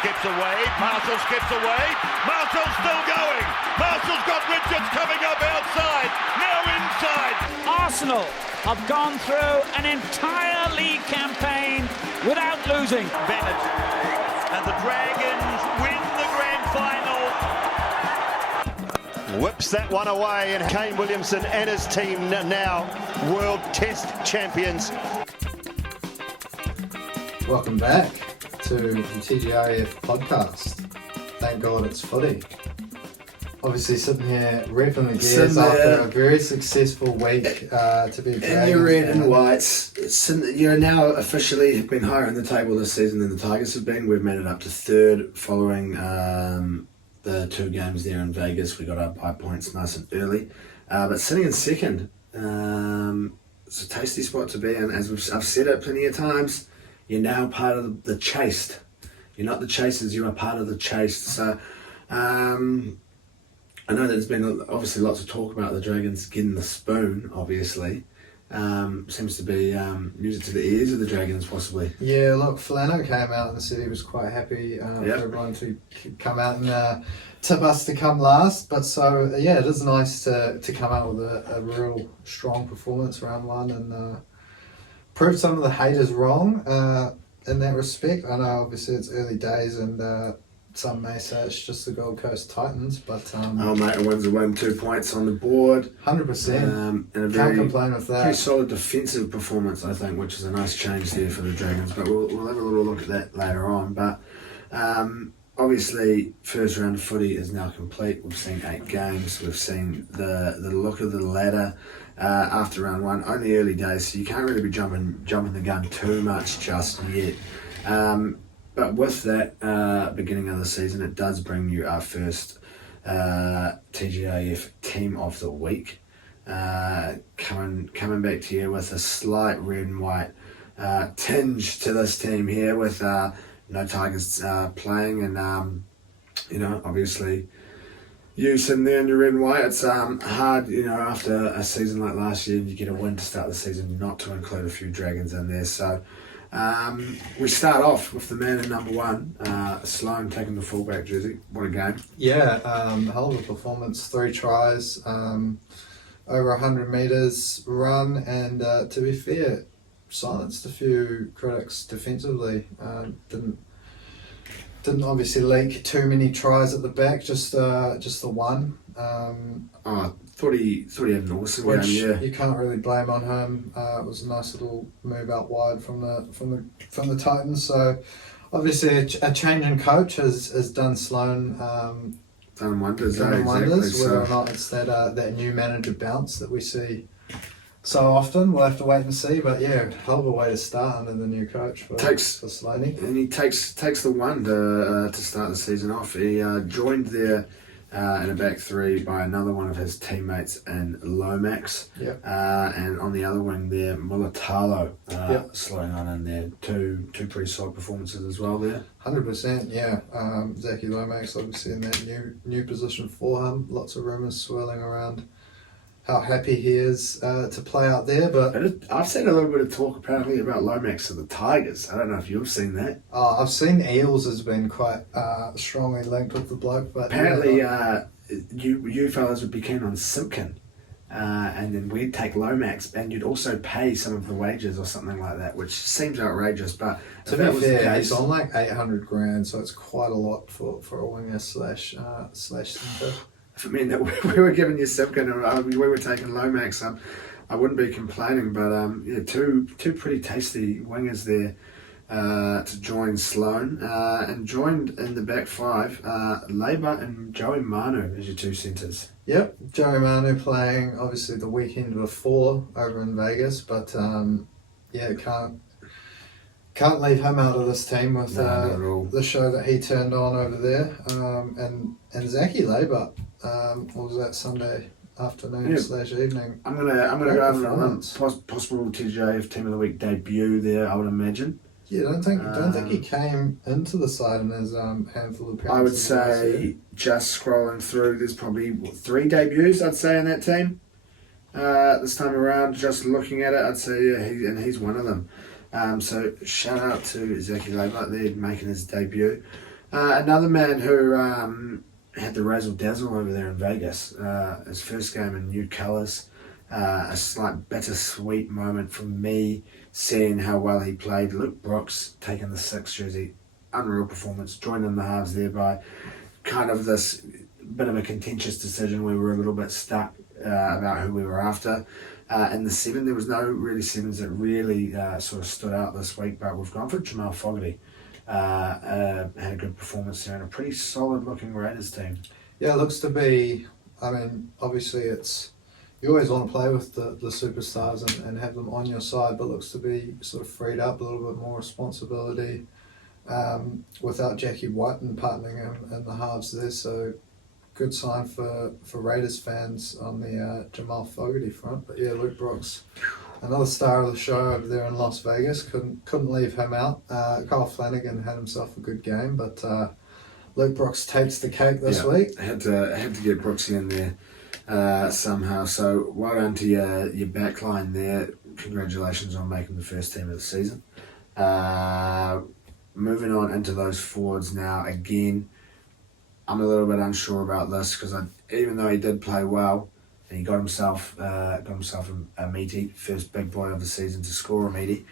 skips away. Marshall skips away. Marshall's still going. Marshall's got Richards coming up outside. Now inside. Arsenal have gone through an entire league campaign without losing. Bennett and the Dragons win the grand final. Whips that one away, and Kane Williamson and his team now World Test Champions. Welcome back to the TGIF podcast. Thank God it's footy. Obviously sitting here repping the gears after a very successful week to be in your red and whites. You're now officially been higher in the table this season than the Tigers have been. We've made it up to third following the two games there in Vegas. We got up by points nice and early. But sitting in second, it's a tasty spot to be in. As I've said it plenty of times, you're now part of the chased. You're not the chasers, you are part of the chased. So I know there's been obviously lots of talk about the Dragons getting the spoon, obviously. Seems to be music to the ears of the Dragons, possibly. Yeah, look, Flano came out and said he was quite happy for everyone to come out and tip us to come last. But so, yeah, it is nice to come out with a real strong performance round one and prove some of the haters wrong in that respect. I know obviously it's early days and some may say it's just the Gold Coast Titans, but oh mate, a win's a win, 2 points on the board. 100%. And a Can't complain with that. Pretty solid defensive performance, I think, which is a nice change there for the Dragons. But we'll have a little look at that later on. But obviously, first round of footy is now complete. We've seen 8 games. We've seen the look of the ladder after round one. Only early days, so you can't really be jumping the gun too much just yet. But with that beginning of the season, it does bring you our first TGIF Team of the Week. Coming back to you with a slight red and white tinge to this team here with no Tigers playing and, obviously you sitting there in your red and white. It's hard, after a season like last year, you get a win to start the season, not to include a few Dragons in there. So we start off with the man in number one, Sloan taking the fullback jersey. What a game. Yeah, hell of a performance. 3 tries, over 100 metres run, and to be fair, silenced a few critics defensively. Didn't obviously leak too many tries at the back, just the one. Thought he had an awesome game. Yeah, you can't really blame on him. It was a nice little move out wide from the Titans. So obviously a change in coach has done Sloan done wonders. Whether or not it's that new manager bounce that we see so often, we'll have to wait and see. But yeah, hell of a way to start under the new coach for Sloaney. And he takes the one to start the season off. He joined there in a back three by another one of his teammates in Lomax. Yep. And on the other wing there, Mulatalo slowing on in there. Two pretty solid performances as well there. 100%, yeah. Zachy Lomax obviously in that new position for him. Lots of rumours swirling around how happy he is to play out there. But I've seen a little bit of talk apparently about Lomax to the Tigers. I don't know if you've seen that. I've seen Eels has been quite strongly linked with the bloke. But apparently you fellas would be keen on Simpkin. And then we'd take Lomax and you'd also pay some of the wages or something like that, which seems outrageous. But to be fair, he's on like 800 grand, so it's quite a lot for a winger slash centre. If it meant that we were giving you Simpkin or we were taking Lomax, I wouldn't be complaining. But two pretty tasty wingers there to join Sloan. And joined in the back five, Labour and Joey Manu as your two centres. Yep, Joey Manu playing obviously the weekend before over in Vegas, but can't leave him out of this team with the show that he turned on over there. And Zachy Labour, what was that, Sunday afternoon / evening? I'm gonna go over on possible TGIF Team of the Week debut there, I would imagine. Yeah, don't think he came into the side in his handful of appearances. I would say, just scrolling through, there's probably 3 debuts, I'd say, in that team. This time around, just looking at it, I'd say, he's one of them. So shout out to Zachy Labour there making his debut. Another man who had the razzle dazzle over there in Vegas. His first game in new colours. A slight bittersweet moment for me, seeing how well he played. Luke Brooks taking the 6 jersey, unreal performance, joining the halves there by kind of this bit of a contentious decision. We were a little bit stuck about who we were after. In the 7, there was no really 7s that really sort of stood out this week, but we've gone for Jamal Fogarty. Had a good performance there and a pretty solid looking Raiders team. Yeah, it looks to be, I mean, obviously you always want to play with the superstars and have them on your side, but looks to be sort of freed up, a little bit more responsibility without Jackie White and partnering him in the halves there. So good sign for Raiders fans on the Jamal Fogarty front. But yeah, Luke Brooks, another star of the show over there in Las Vegas. Couldn't leave him out. Kyle Flanagan had himself a good game, but Luke Brooks takes the cake this week. Had to get Brooks in there somehow. So well done to your back line there. Congratulations on making the first team of the season. Moving on into those forwards now. Again, I'm a little bit unsure about this because even though he did play well, and he got himself a meaty, first big boy of the season to score a meaty.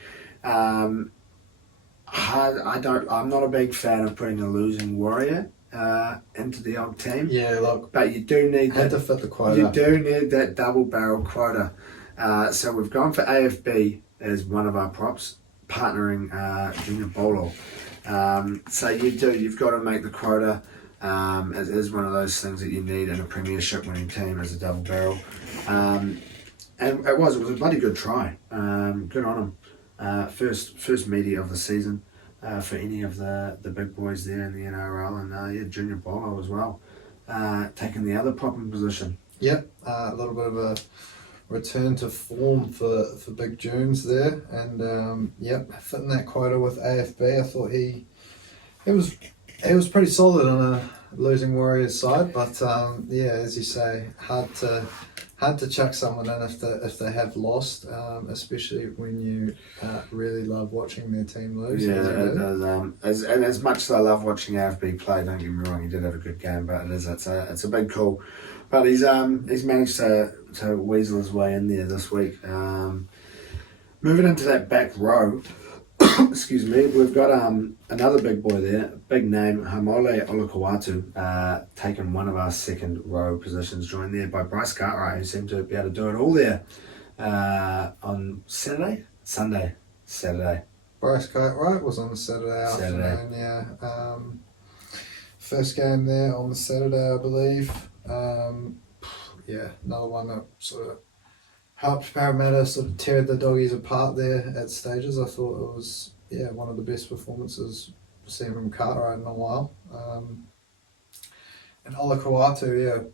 I'm not a big fan of putting a losing Warrior into the old team. Yeah, look, but you do need to fit the quota. You do need that double barrel quota. So we've gone for AFB as one of our props, partnering Junior Bolo. So you've got to make the quota. It is one of those things that you need in a premiership winning team as a double barrel. And it was a bloody good try. Good on him. First media of the season for any of the big boys there in the NRL, and Junior Bolo as well, taking the other propping position. Yep, a little bit of a return to form for Big Junes there, and fitting that quota with AFB. I thought he was pretty solid on a losing Warriors side, but as you say, hard to chuck someone in if they have lost, especially when you really love watching their team lose. As much as I love watching AFB play, don't get me wrong, he did have a good game, but it's a big call. But he's managed to weasel his way in there this week. Moving into that back row, excuse me, we've got another big boy there, big name, Hamole Olakawatu, taking one of our second row positions, joined there by Bryce Cartwright, who seemed to be able to do it all there on Saturday. Bryce Cartwright was on the Saturday afternoon, yeah. First game there on the Saturday, I believe. Another one that sort of helped Parramatta sort of tear the doggies apart there at stages. I thought it was one of the best performances we've seen from Cartwright in a while. And Olakawatu,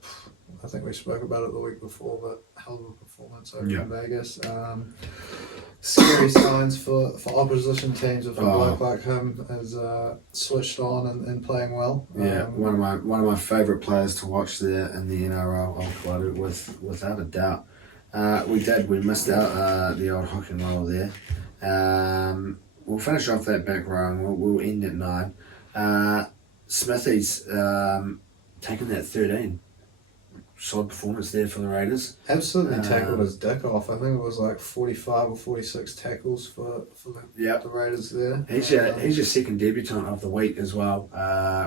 I think we spoke about it the week before, but hell of a performance over in Vegas. Scary signs for opposition teams if a bloke like him is switched on and playing well. One of my favourite players to watch there in the NRL, Olakawatu, without a doubt. We missed out the old hock and roll there. We'll finish off that back row and we'll end at 9. Smithy's taking that 13. Solid performance there for the Raiders. Absolutely tackled his dick off. I think it was like 45 or 46 tackles for the Raiders there. He's your second debutant of the week as well.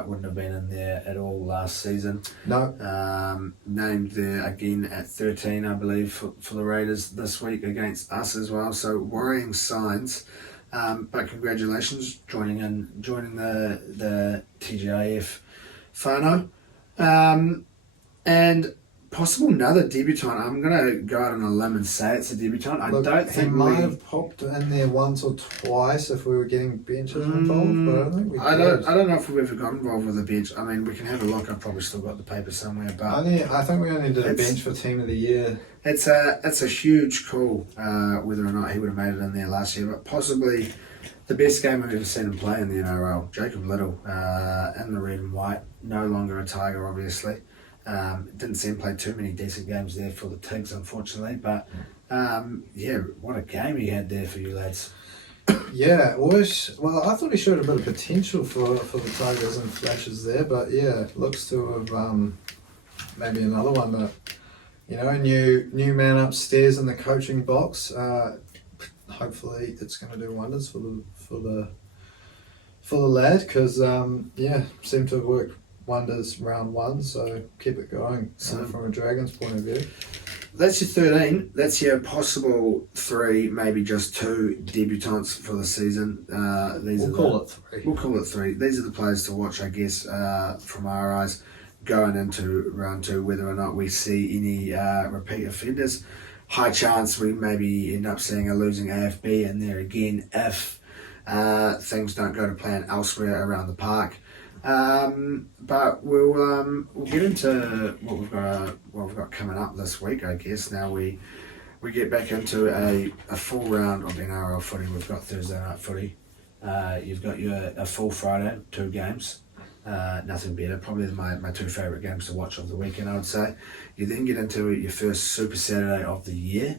Wouldn't have been in there at all last season. No. Named there again at 13, I believe, for the Raiders this week against us as well. So worrying signs. But congratulations joining the TGIF whānau. And possible another debutant. I'm going to go out on a limb and say it's a debutant. I don't think he might have popped in there once or twice if we were getting benches involved, but I don't think we did. I don't know if we've ever got involved with a bench. I mean, we can have a look. I've probably still got the paper somewhere. But I think we only did a bench for Team of the Year. It's a huge call whether or not he would have made it in there last year, but possibly the best game I've ever seen him play in the NRL. Jacob Little in the red and white, no longer a Tiger, obviously. Didn't see him play too many decent games there for the Tigs, unfortunately, but what a game he had there for you lads. Yeah, well, I thought he showed a bit of potential for the Tigers and flashes there, but yeah, looks to have maybe another one that, new man upstairs in the coaching box. Hopefully, it's going to do wonders for the lad, because seemed to have worked wonders round one. So keep it going. From a Dragons point of view. That's your 13. That's your possible 3, maybe just 2 debutants for the season. We'll call it 3. We'll call it 3. These are the players to watch, I guess, from our eyes, going into round 2, whether or not we see any repeat offenders. High chance we maybe end up seeing a losing AFB in there again if things don't go to plan elsewhere around the park. But we'll get into what we've got coming up this week, I guess. Now we get back into a full round of NRL footy. We've got Thursday night footy. You've got a full Friday, 2 games. Nothing better. Probably my 2 favourite games to watch of the weekend, I would say. You then get into your first Super Saturday of the year.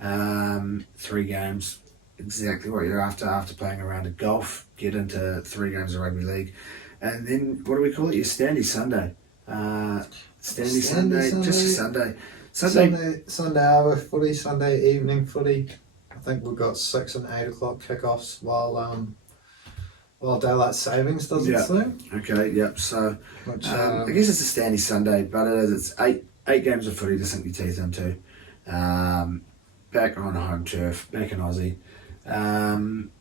3 games. Exactly what you're after playing a round of golf. Get into 3 games of rugby league. And then, what do we call it? Your Standy Sunday. Standy Sunday, just a Sunday. Sunday hour footy, Sunday evening footy. I think we've got 6 and 8 o'clock kickoffs while daylight savings doesn't seem. Okay, yep. So, I guess it's a Standy Sunday, but it's 8 games of footy to sink your teeth into. Back on home turf, back in Aussie.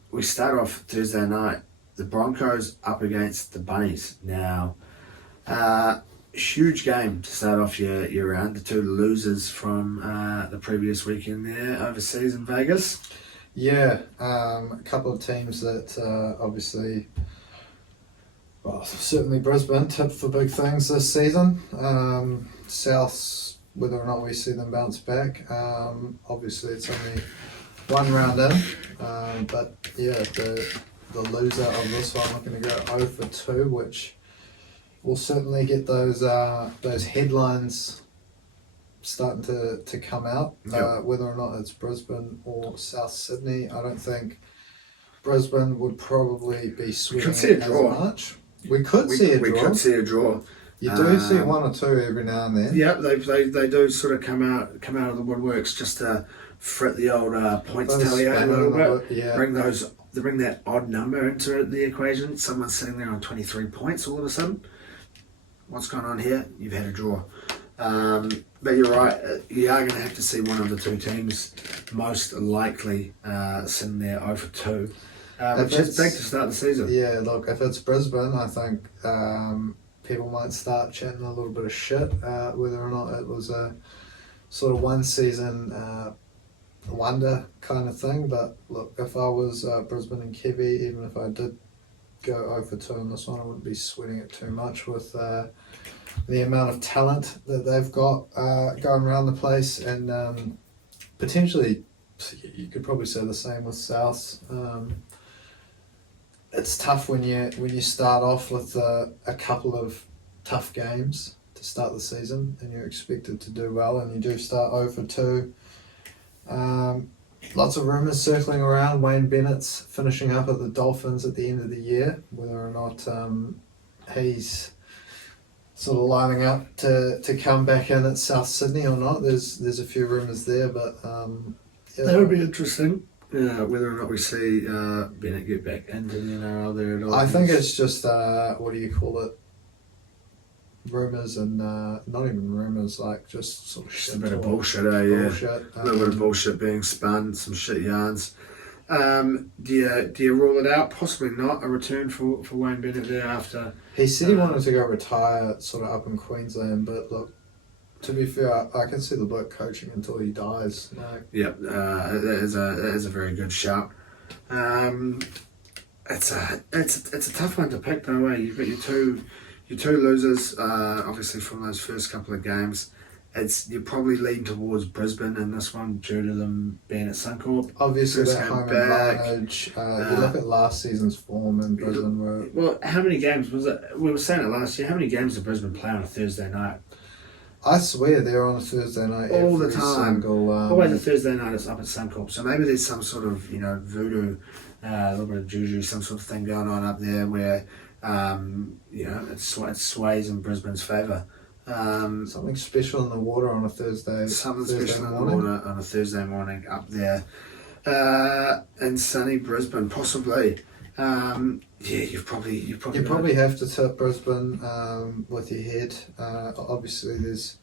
We start off Thursday night. The Broncos up against the Bunnies. Now, huge game to start off your round. The 2 losers from the previous weekend there overseas in Vegas. Yeah, a couple of teams that obviously, well, certainly Brisbane tipped for big things this season. Souths, whether or not we see them bounce back, obviously it's only 1 round in, but yeah, the loser of this one looking to go 0 for 2, which will certainly get those headlines starting to come out. Yep. Whether or not it's Brisbane or South Sydney, I don't think Brisbane would probably be sweating as much. We could see a draw. You do see 1 or 2 every now and then. Yep, they do sort of come out of the woodworks just to frit the old points tally out a little bit. Yeah. Bring that odd number into the equation. Someone's sitting there on 23 points all of a sudden. What's going on here? You've had a draw. But you're right, you are going to have to see one of the 2 teams most likely sitting there 0 for 2, which is big to start the season. Yeah, look, if it's Brisbane, I think people might start chatting a little bit of shit, whether or not it was a sort of one season wonder kind of thing. But look, if I was Brisbane and Kiwi, even if I did go 0 for 2 on this one, I wouldn't be sweating it too much with the amount of talent that they've got going around the place, and potentially you could probably say the same with Souths. It's tough when you start off with a couple of tough games to start the season and you're expected to do well, and you do start 0 for 2. Lots of rumours circling around. Wayne Bennett's finishing up at the Dolphins at the end of the year. Whether or not he's sort of lining up to come back in at South Sydney or not, there's a few rumours there, but that would be interesting. Whether or not we see Bennett get back into the NRL there at all. I think it's just what do you call it? Rumours and not even rumours, like just sort of shit. A bit of bullshit, bullshit. A little bit of bullshit being spun, some shit yarns. Do you rule it out? Possibly not a return for Wayne Bennett there after. He said he wanted to go retire sort of up in Queensland, but look, to be fair, I can see the bloke coaching until he dies. Yep, that is a very good shout. It's a tough one to pick though. You've got your two losers, obviously from those first couple of games. You probably lean towards Brisbane in this one due to them being at Suncorp. Obviously, that home advantage. You look at last season's form in Brisbane. Well, how many games was it? We were saying it last year. How many games did Brisbane play on a Thursday night? I swear they're on a Thursday night all the every time. single, Always a Thursday night it's up at Suncorp. So maybe there's some sort of, voodoo, a little bit of juju, some sort of thing going on up there where, it sways in Brisbane's favour. Something special in the water on a Thursday. Something Thursday special in the morning. water on a Thursday morning up there in sunny Brisbane, possibly. You probably have to tip Brisbane with your head. Obviously, there's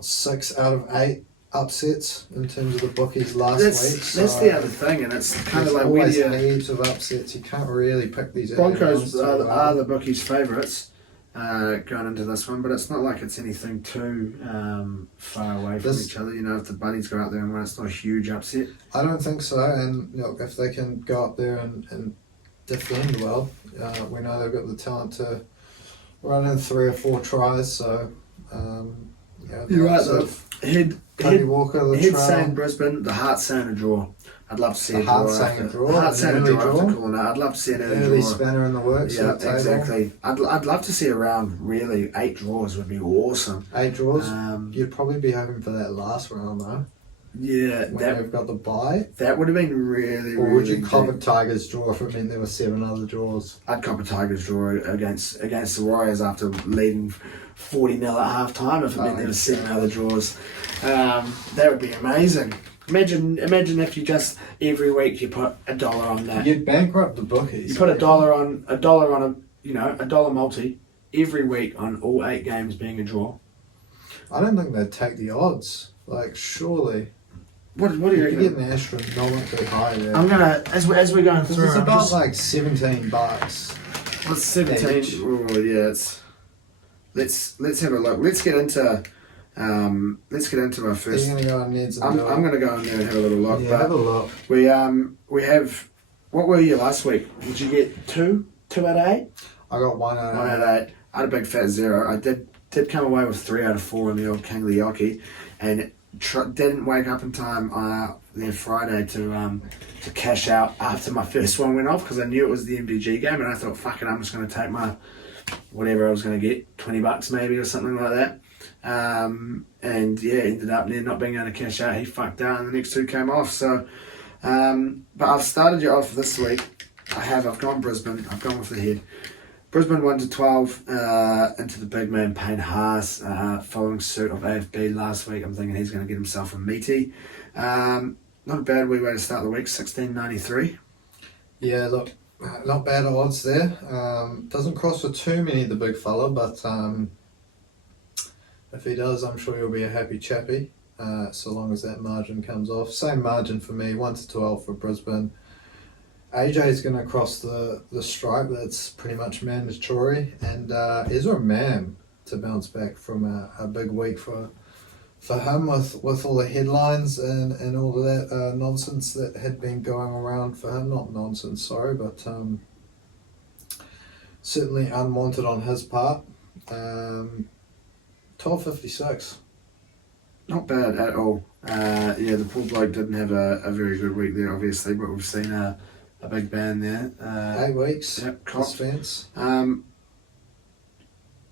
6 out of 8 upsets in terms of the bookies last week. That's the other thing, and it's kind of like always heaps of upsets. You can't really pick these. Broncos are the bookies' favourites going into this one, but it's not like it's anything too far away from each other. If the Bunnies go out there and win, it's not a huge upset. I don't think so. And look, if they can go up there and defend well, we know they've got the talent to run in 3 or 4 tries. So you're right though. Cody Walker, the head saying Brisbane, the heart saying a draw. I'd love to see a draw. The heart saying a draw after calling out. I'd love to see an early draw. Spanner in the works. Yeah, exactly. I'd love to see around really 8 draws would be awesome. 8 draws. You'd probably be hoping for that last round though. Yeah, when they've got the bye. That would have been really. Or would you cop a Tigers draw if it meant there were 7 other draws? I'd cop a Tigers draw against the Warriors after leading 40-0 at half time if it meant there were 7 other draws. That would be amazing. Imagine if you just every week you put $1 on that. You'd bankrupt the bookies. You put $1 on a $1 multi every week on all 8 games being a draw. I don't think they'd take the odds. Like surely. What do you reckon? You're getting astronomically high there. I'm gonna as we're going through. It's about like $17. What's 17? Oh yeah, it's. Let's have a look. Let's get into our first. Are you gonna go on Ned's? I'm gonna go in there and have a little look. Yeah, but have a look. We have. What were you last week? Did you get 2 out of 8? I got 1 out of 8. 1 out of 8. I had a big fat 0. I did come away with 3 out of 4 in the old Kangley Yoki, and didn't wake up in time then Friday to cash out after my first one went off because I knew it was the MVG game, and I thought, fuck it, I'm just going to take my whatever I was going to get, $20 maybe or something like that. And yeah, ended up then not being able to cash out. He fucked out, and the next 2 came off. So, but I've started you off this week. I've gone Brisbane. I've gone with the head. Brisbane 1-12 into the big man Payne Haas, following suit of AFB last week. I'm thinking he's going to get himself a meaty. Not a bad wee way to start the week. 16.93. Yeah, look, not bad odds there. Doesn't cross for too many, the big fella, but if he does, I'm sure he'll be a happy chappy. So long as that margin comes off. Same margin for me, 1-12 for Brisbane. AJ's going to cross the stripe. That's pretty much mandatory. And Ezra Mam to bounce back from a big week for him with all the headlines and all of that nonsense that had been going around for him. Not nonsense, sorry, but certainly unwanted on his part. 12.56. Not bad at all. The poor bloke didn't have a very good week there, obviously, but we've seen a big band there. 8 weeks. Yep, suspense.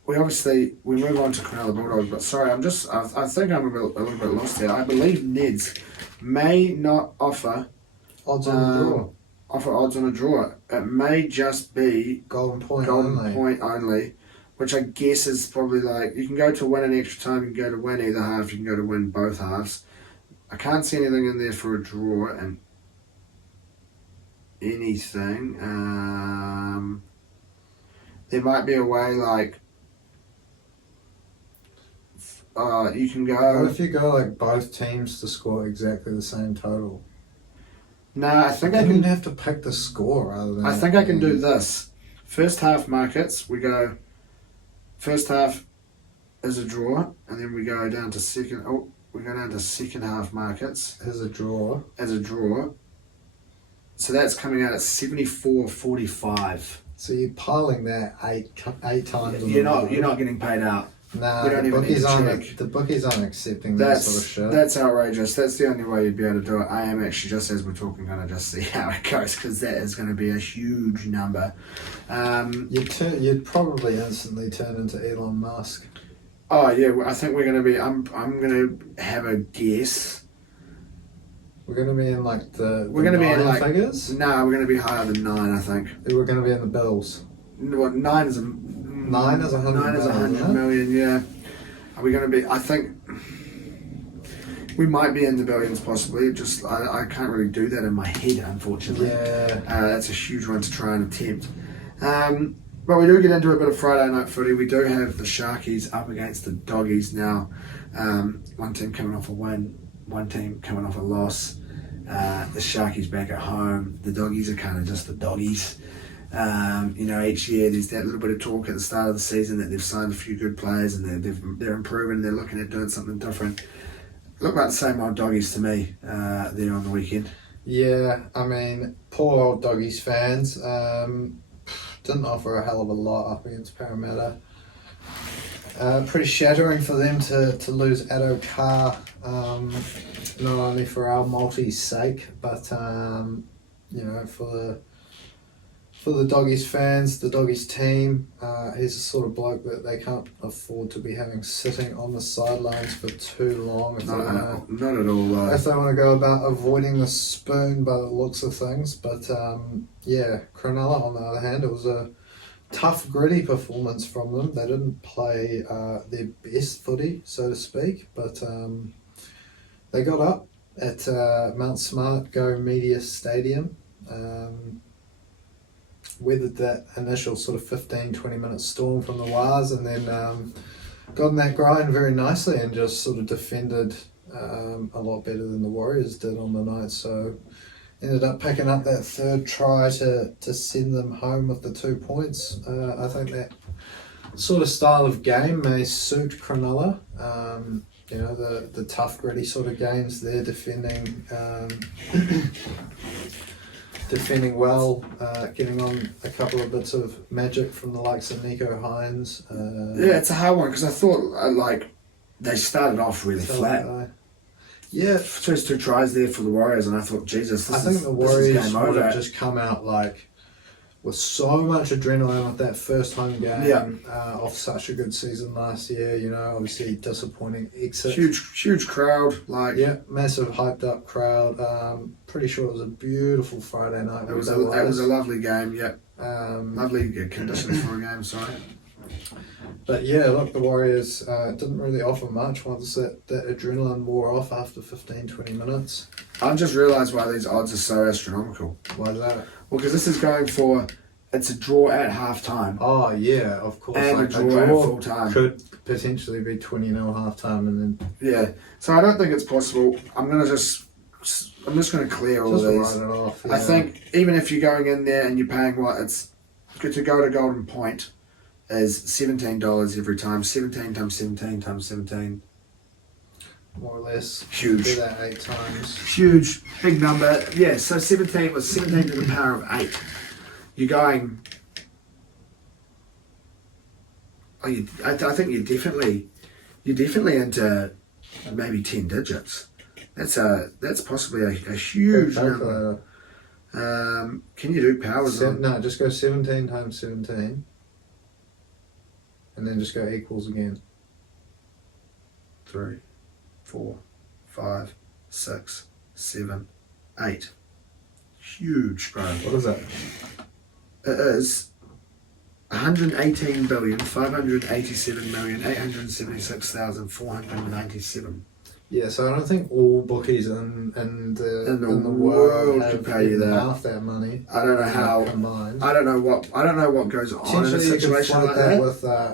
We move on to Cronulla Bulldogs, but sorry, I think I'm a little bit lost here. I believe Neds may not offer odds on a draw. Offer odds on a draw. It may just be golden point only, which I guess is probably like you can go to win an extra time, you can go to win either half, you can go to win both halves. I can't see anything in there for a draw and anything. There might be a way like you can go. What if you go like both teams to score exactly the same total? No, I think I can have to pick the score rather than. I think I can do this. First half markets, we go. First half is a draw, and then we go down to second. Oh, we go down to second half markets as a draw. So that's coming out at 74.45. So you're piling that eight times. You're not getting paid out. Nah, the bookies aren't accepting that sort of shit. That's outrageous. That's the only way you'd be able to do it. I am actually, just as we're talking, going to just see how it goes because that is going to be a huge number. You'd probably instantly turn into Elon Musk. Oh yeah, I think we're going to be. I'm going to have a guess. We're going to be in like We're going to be in like figures. No, we're going to be higher than 9. I think. We're going to be in the bills. What 9 is a 9 is 100 9 is million, 100 million. Yeah. Are we going to be? I think we might be in the billions possibly. Just I can't really do that in my head, unfortunately. Yeah. That's a huge one to try and attempt. But we do get into a bit of Friday night footy. We do have the Sharkies up against the Doggies now. One team coming off a win, one team coming off a loss. The Sharkies back at home. The Doggies are kind of just the Doggies. Each year there's that little bit of talk at the start of the season that they've signed a few good players and they're improving. They're looking at doing something different. Look like the same old Doggies to me there on the weekend. Yeah, I mean, poor old Doggies fans. Didn't offer a hell of a lot up against Parramatta. Pretty shattering for them to lose Addo Carr, not only for our multi's sake, but for the Doggies fans, the Doggies team. He's the sort of bloke that they can't afford to be having sitting on the sidelines for too long. Not at all. If they want to go about avoiding the spoon by the looks of things. But Cronulla, on the other hand, it was a tough, gritty performance from them. They didn't play their best footy, so to speak, but they got up at Mount Smart Go Media Stadium. Weathered that initial sort of 15-20 minute storm from the Wars, and then got in that grind very nicely and just sort of defended a lot better than the Warriors did on the night. So ended up picking up that third try to send them home with the 2 points. I think that sort of style of game may suit Cronulla. The tough, gritty sort of games they're defending. Defending well, getting on a couple of bits of magic from the likes of Nico Hines. It's a hard one because I thought they started off really flat. Yeah, first 2 tries there for the Warriors, and I thought, Jesus, the Warriors would have just come out with so much adrenaline with that first home game of such a good season last year. Obviously disappointing exit. Huge crowd. Massive hyped up crowd. Pretty sure it was a beautiful Friday night. It was a lovely game. Yeah, lovely conditions for a game. Sorry. But the Warriors didn't really offer much once that adrenaline wore off after 15-20 minutes. I've just realised why these odds are so astronomical. Why is that? Well, because this is going for, it's a draw at half time. Oh yeah, of course. And a draw at full time. Could potentially be 20-0 half time, and then. Yeah, so I don't think it's possible. I'm just going to clear all of these. Write it off. Yeah. I think even if you're going in there and you're paying it's good to go to Golden Point is $17 every time. 17 times 17 times 17. More or less. Huge. Do that 8 times. Huge. Big number. Yeah, so 17 was 17 to the power of 8. You're going... I think you're definitely into maybe 10 digits. That's possibly a huge number. Can you do powers on? No, just go 17 times 17. And then just go equals again. 3, 4, 5, 6, 7, 8. Huge, bro. What is that? It is 118,587,876,497. Yeah, so I don't think all bookies in the world could pay you that. Half that money. I don't know how. Combined. I don't know what goes on in a situation like that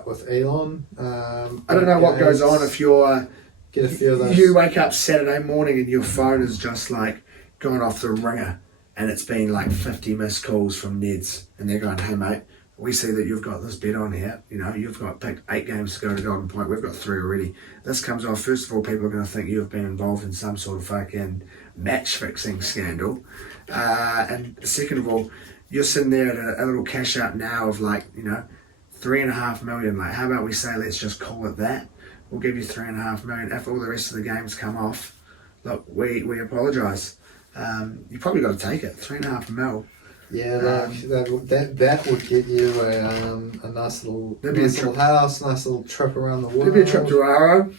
with Elon. I don't know what goes on if you're. Get a few of those. You wake up Saturday morning and your phone is just going off the ringer, and it's been 50 missed calls from Neds, and they're going, "Hey mate, we see that you've got this bet on here. You've got picked 8 games to go to Golden Point. We've got 3 already. This comes off. First of all, people are going to think you've been involved in some sort of fucking match fixing scandal. And second of all, you're sitting there at a little cash out now of $3.5 million. How about we say, let's just call it that? We'll give you $3.5 million. If all the rest of the games come off, look, we apologise. You probably got to take it. $3.5 million. Yeah, that would get you a nice little house, nice little trip around the world. There'd be a trip to Raro.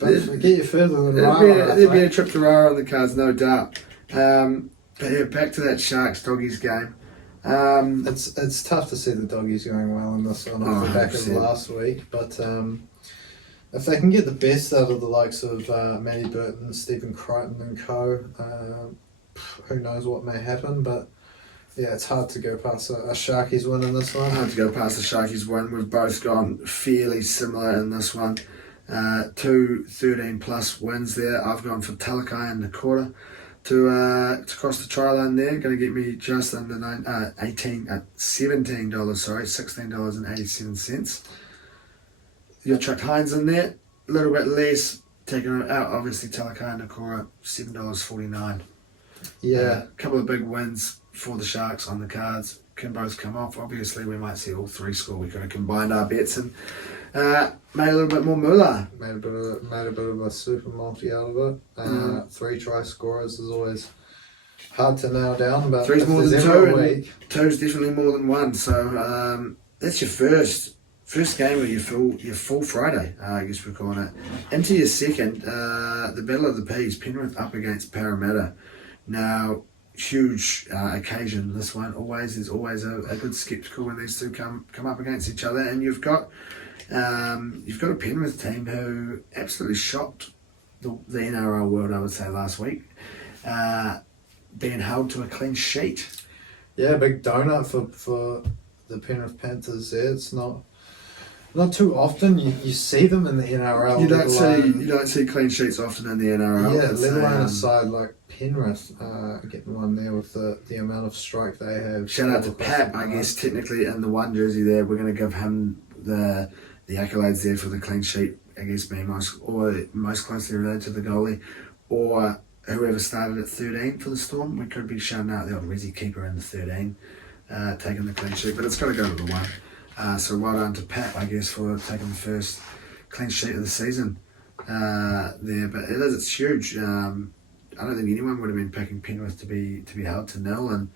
But it'd get you further than There'd be a trip to Raro on the cards, no doubt. But yeah, back to that Sharks Doggies game. It's tough to see the Doggies going well in this one off the back of last week, but if they can get the best out of the likes of Matty Burton, Stephen Crichton and co, who knows what may happen, but yeah, it's hard to go past a Sharkies win in this one. Hard to go past the Sharkies win. We've both gone fairly similar in this one. 2 13+ wins there. I've gone for Talakai and the Quota to cross the try line there. Going to get me just under $17. Sorry, $16.87. You've chucked Hines in there, a little bit less. Taking it out, obviously Talakai and the Quota, $7.49. Yeah, a couple of big wins for the Sharks on the cards. Can both come off. Obviously, we might see all three score. We could have combined our bets and made a little bit more moolah. Made a bit of a super multi out of it. 3 try scorers is always hard to nail down, but 3's more than 2. Week, 2's definitely more than 1. So that's your first game of your full Friday. I guess we're calling it. Into your second, the Battle of the Peas, Penrith up against Parramatta. Now, huge occasion this one. There's always a good skeptical when these two come up against each other, and you've got a Penrith team who absolutely shocked the NRL world, I would say, last week, being held to a clean sheet. Yeah, big donut for the Penrith Panthers there. It's not too often you see them in the NRL. You don't see clean sheets often in the NRL. Yeah, let alone a side like Penrith getting one there with the amount of strike they have. Shout out to Pat, I guess technically in the one jersey there. We're going to give him the accolades there for the clean sheet. I guess being most closely related to the goalie, or whoever started at 13 for the Storm. We could be shouting out the old Resi keeper in the 13, taking the clean sheet, but it's got to go to the 1. So well done to Pat, I guess, for taking the first clean sheet of the season there. But it's huge. I don't think anyone would have been picking Penrith to be held to 0.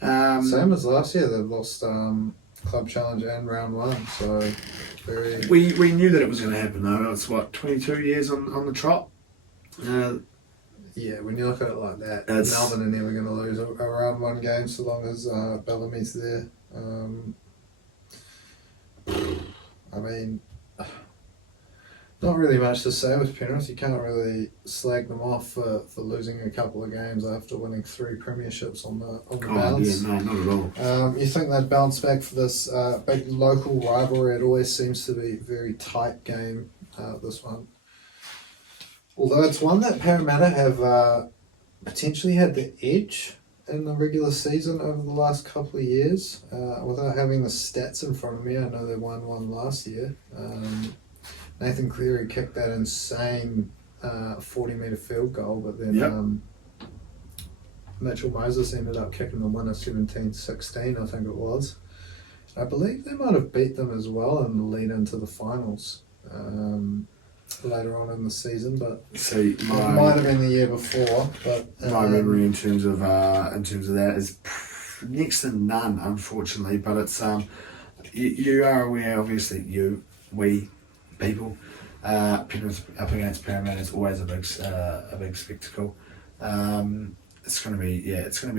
And same as last year, they've lost Club Challenge and round 1. So very. We knew that it was going to happen though. It's 22 years on the trot. Yeah, when you look at it like that, Melbourne are never going to lose a round 1 game so long as Bellamy's there. I mean, not really much to say with Penrith. You can't really slag them off for losing a couple of games after winning 3 premierships on the bounce. Yeah, no, not at all. You think they'd bounce back for this big local rivalry? It always seems to be a very tight game, this one. Although it's one that Parramatta have potentially had the edge in the regular season over the last couple of years. Without having the stats in front of me, I know they won one last year. Nathan Cleary kicked that insane 40-metre field goal, but then Mitchell Moses ended up kicking the winner 17-16, I think it was. I believe they might have beat them as well in the lead into the finals later on in the season, but it might have been the year before. But my memory in terms of that is next to none, unfortunately. But it's you are aware, obviously, we people, Penrith up against Parramatta is always a big spectacle. It's going to be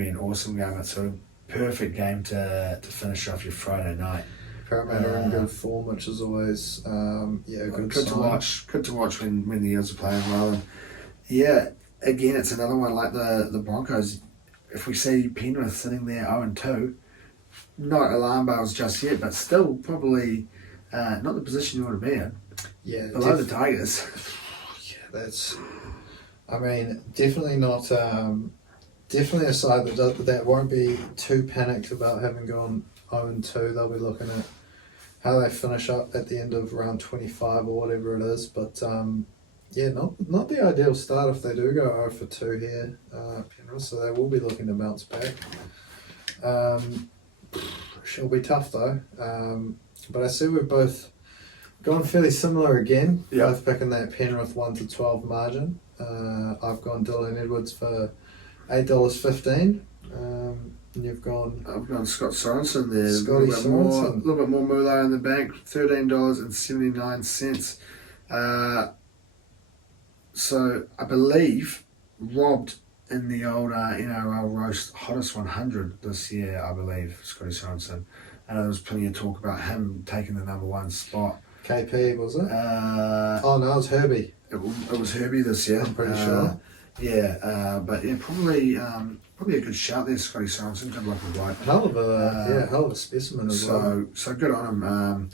an awesome game. It's a perfect game to finish off your Friday night. Parramatta are in good form, which is always good to watch. Good to watch when the Eels are playing well. And yeah, again, it's another one like the Broncos. If we see Penrith sitting there 0-2, not alarm bells just yet, but still probably not the position you want to be in. Yeah, below the Tigers. Yeah, that's. I mean, definitely not. Definitely a side that won't be too panicked about having gone 0-2. They'll be looking at how they finish up at the end of round 25 or whatever it is. But not the ideal start if they do go 0-2 here, Penrith. So they will be looking to bounce back. It'll be tough though. But I see we've both gone fairly similar again. Yep. Both picking that Penrith 1-12 margin. I've gone Dylan Edwards for $8.15. And you've gone... I've gone Scott Sorensen there. Scotty Sorensen. A little bit more moolah in the bank, $13.79. So I believe robbed in the old NRL roast hottest 100 this year, I believe, Scotty Sorensen. And there was plenty of talk about him taking the number 1 spot. KP, was it? No, it was Herbie. It was Herbie this year. I'm pretty sure. Yeah, but yeah, probably a good shout there, Scotty Sorensen. Good luck with white. Hell of a specimen as well. So good on him.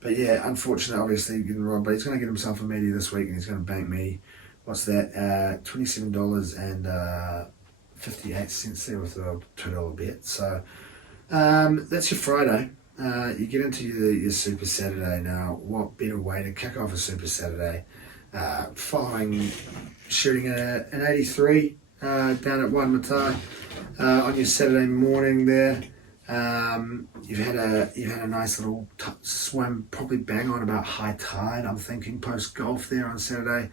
But yeah, unfortunate, obviously, getting robbed. But he's going to get himself a media this week, and he's going to bank me. What's that? $27.58 there with a $2 bet. So that's your Friday. You get into your Super Saturday now. What better way to kick off a Super Saturday? Following shooting an 83 down at Waimatai on your Saturday morning there. You've had a nice little swim, probably bang on about high tide. I'm thinking post golf there on Saturday.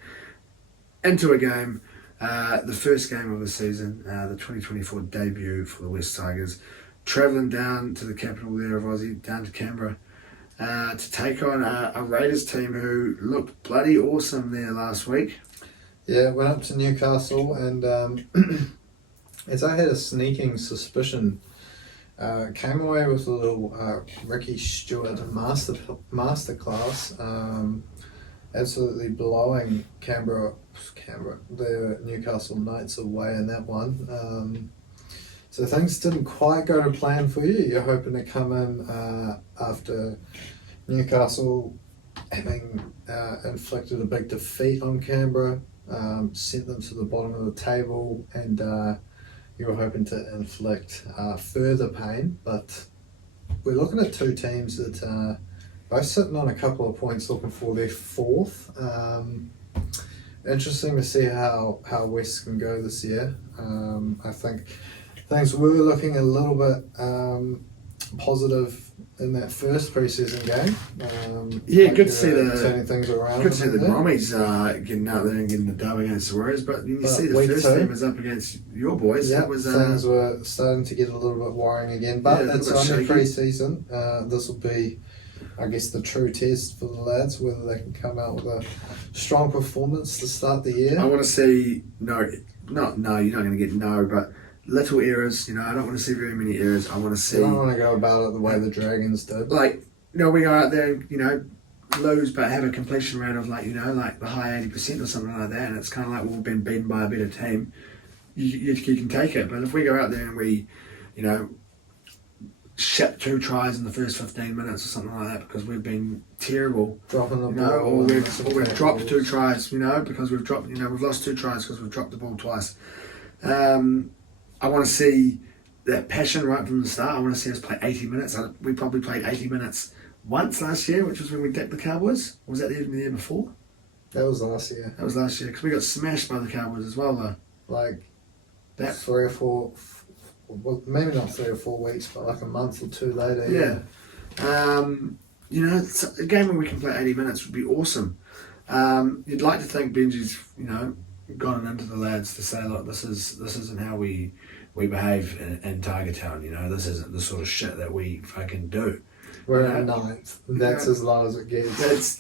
Into a game, the first game of the season, the 2024 debut for the West Tigers, travelling down to the capital there of Aussie, down to Canberra, to take on a Raiders team who looked bloody awesome there last week. Yeah, went up to Newcastle, and as I had a sneaking suspicion, came away with a little Ricky Stewart masterclass, absolutely blowing Canberra, the Newcastle Knights away in that one. So things didn't quite go to plan for you. You're hoping to come in after Newcastle having inflicted a big defeat on Canberra, sent them to the bottom of the table, and you were hoping to inflict further pain. But we're looking at two teams that both sitting on a couple of points looking for their 4th. Interesting to see how West can go this year. I think things were looking a little bit positive in that first preseason game. Good to see turning things around. Good to see the Brummies getting out there and getting the dub against the Warriors. But you see the first team was up against your boys. Yeah, that was things were starting to get a little bit worrying again. But it's only preseason. This will be, I guess, the true test for the lads, whether they can come out with a strong performance to start the year. I want to see you're not going to get but little errors. I don't want to see very many errors. I want to see. I don't want to go about it the way the Dragons did. We go out there and, lose but have a completion rate of like the high 80% or something like that, and it's kind of like we've been beaten by a better team. You can take it, but if we go out there and we, ship 2 tries in the first 15 minutes or something like that because we've been terrible, dropping the ball, or we've dropped 2 tries, because we've dropped, we've lost 2 tries because we've dropped the ball twice. I want to see that passion right from the start. I want to see us play 80 minutes. We probably played 80 minutes once last year, which was when we dipped the Cowboys. Or was that even the year before? That was last year. That was last year because we got smashed by the Cowboys as well, though. Like that 3 or 4. Well, maybe not 3 or 4 weeks, but like a month or 2 later. Yeah. It's a game where we can play 80 minutes would be awesome. You'd like to think Benji's, gone into the lads to say, look, this isn't how we behave in Tiger Town. This isn't the sort of shit that we fucking do. We're in 9th. That's as low as it gets.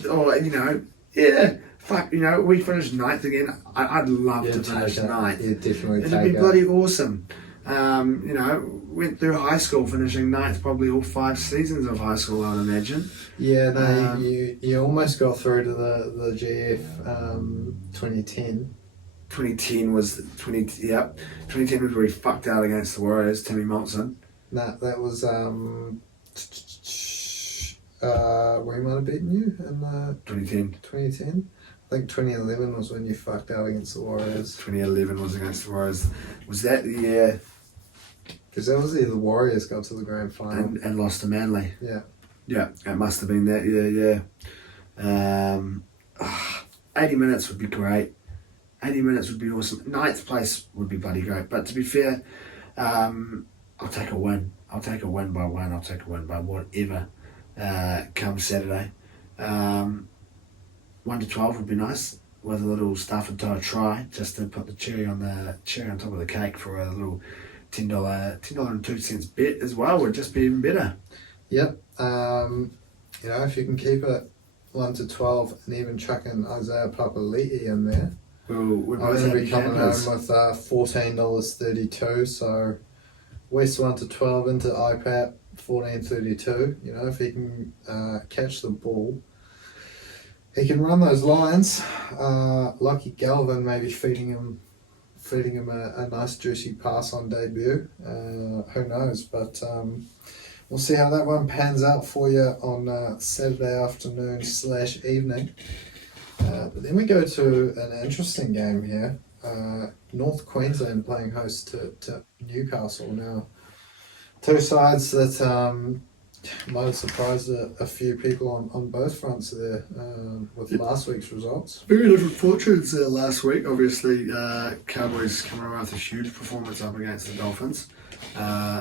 Yeah. Fuck, we finished 9th again. I'd love to finish 9th. Yeah, definitely. It'd be bloody awesome. Went through high school finishing 9th, probably all 5 seasons of high school, I'd imagine. Yeah, no, you almost got through to the GF 2010. 2010 was 2010 was where he fucked out against the Warriors, Timmy Maltson. Nah, that was we might have beaten you in 2010. 2010. I think 2011 was when you fucked out against the Warriors. 2011 was against the Warriors. Was that the year? Because that was the year the Warriors got to the grand final and lost to Manly. Yeah. Yeah, it must have been that year. Yeah. 80 minutes would be great. 80 minutes would be awesome. 9th place would be bloody great. But to be fair, I'll take a win. I'll take a win by 1. I'll take a win by whatever come Saturday. 1 to 12 would be nice with a little Stafford toe try just to put the cherry on top of the cake for a little $10.02 bet as well would just be even better. Yep. If you can keep it 1 to 12 and even chuck in Isaiah Papali'i in there, We're I'm both going to be happy coming campers. home with $14.32. So West 1 to 12 into IPAP 14.32. If he can catch the ball, he can run those lines. Lucky Galvin maybe feeding him a nice juicy pass on debut. Who knows? But we'll see how that one pans out for you on Saturday afternoon / evening. But then we go to an interesting game here. North Queensland playing host to Newcastle now. Two sides that might have surprised a few people on both fronts there with last week's results. Very different fortunes last week. Obviously, Cowboys coming around with a huge performance up against the Dolphins.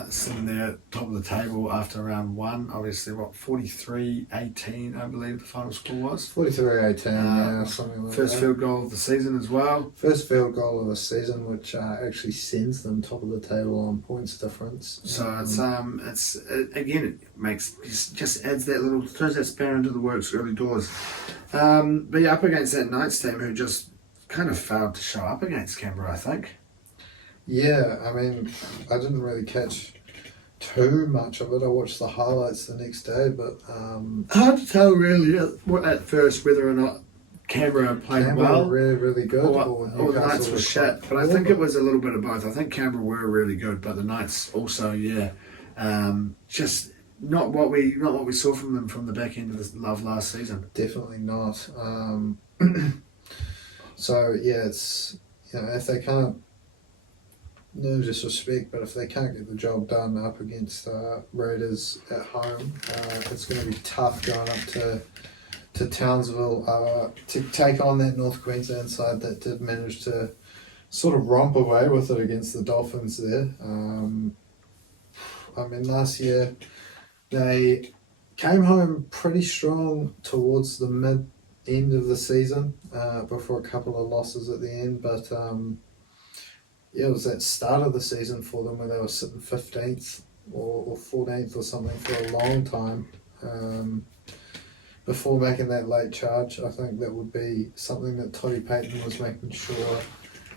Sitting there top of the table after round one. Obviously, 43-18, I believe the final score was. 43-18, yeah, something like First that. field goal of the season as well. First field goal of the season, which actually sends them top of the table on points difference. So it just adds that little, throws that spanner into the works early doors. But yeah, up against that Knights team who just kind of failed to show up against Canberra, I think. Yeah, I mean, I didn't really catch too much of it. I watched the highlights the next day, but Hard to tell really at first whether or not Canberra played Canberra well were really, really good. or the Newcastle Knights were was shit. quite But I poor, think it was a little bit of both. I think Canberra were really good, but the Knights also, just not what we saw from them from the back end of last season. definitely not. So yeah, it's if they can't, no disrespect, but if they can't get the job done up against Raiders at home, it's going to be tough going up to Townsville to take on that North Queensland side that did manage to sort of romp away with it against the Dolphins there. I mean, last year they came home pretty strong towards the end of the season before a couple of losses at the end, but it was that start of the season for them where they were sitting 15th or 14th or something for a long time before making that late charge. I think that would be something that Toddy Payton was making sure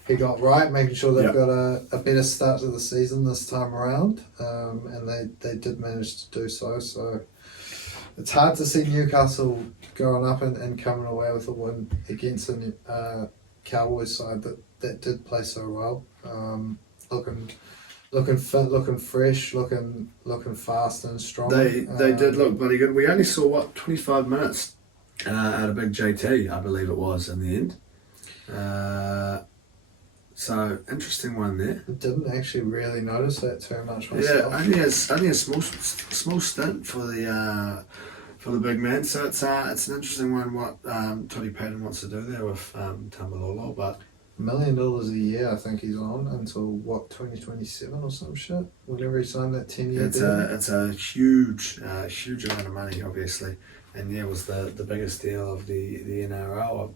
he got right, making sure they've got a better start to the season this time around, and they did manage to do so. So it's hard to see Newcastle going up and coming away with a win against a Cowboys side that did play so well. Looking fit, looking fresh, looking fast and strong. They did look bloody good. We only saw 25 minutes out of Big JT, I believe it was in the end. So interesting one there. Didn't actually really notice that too much Yeah, myself. only a small stint for the big man. So it's an interesting one what Toddy Payton wants to do there with Tamalolo, but $1 million a year, I think he's on until 2027 or some shit. Whenever he signed that 10-year deal. it's a huge amount of money, obviously, and it was the biggest deal of the NRL.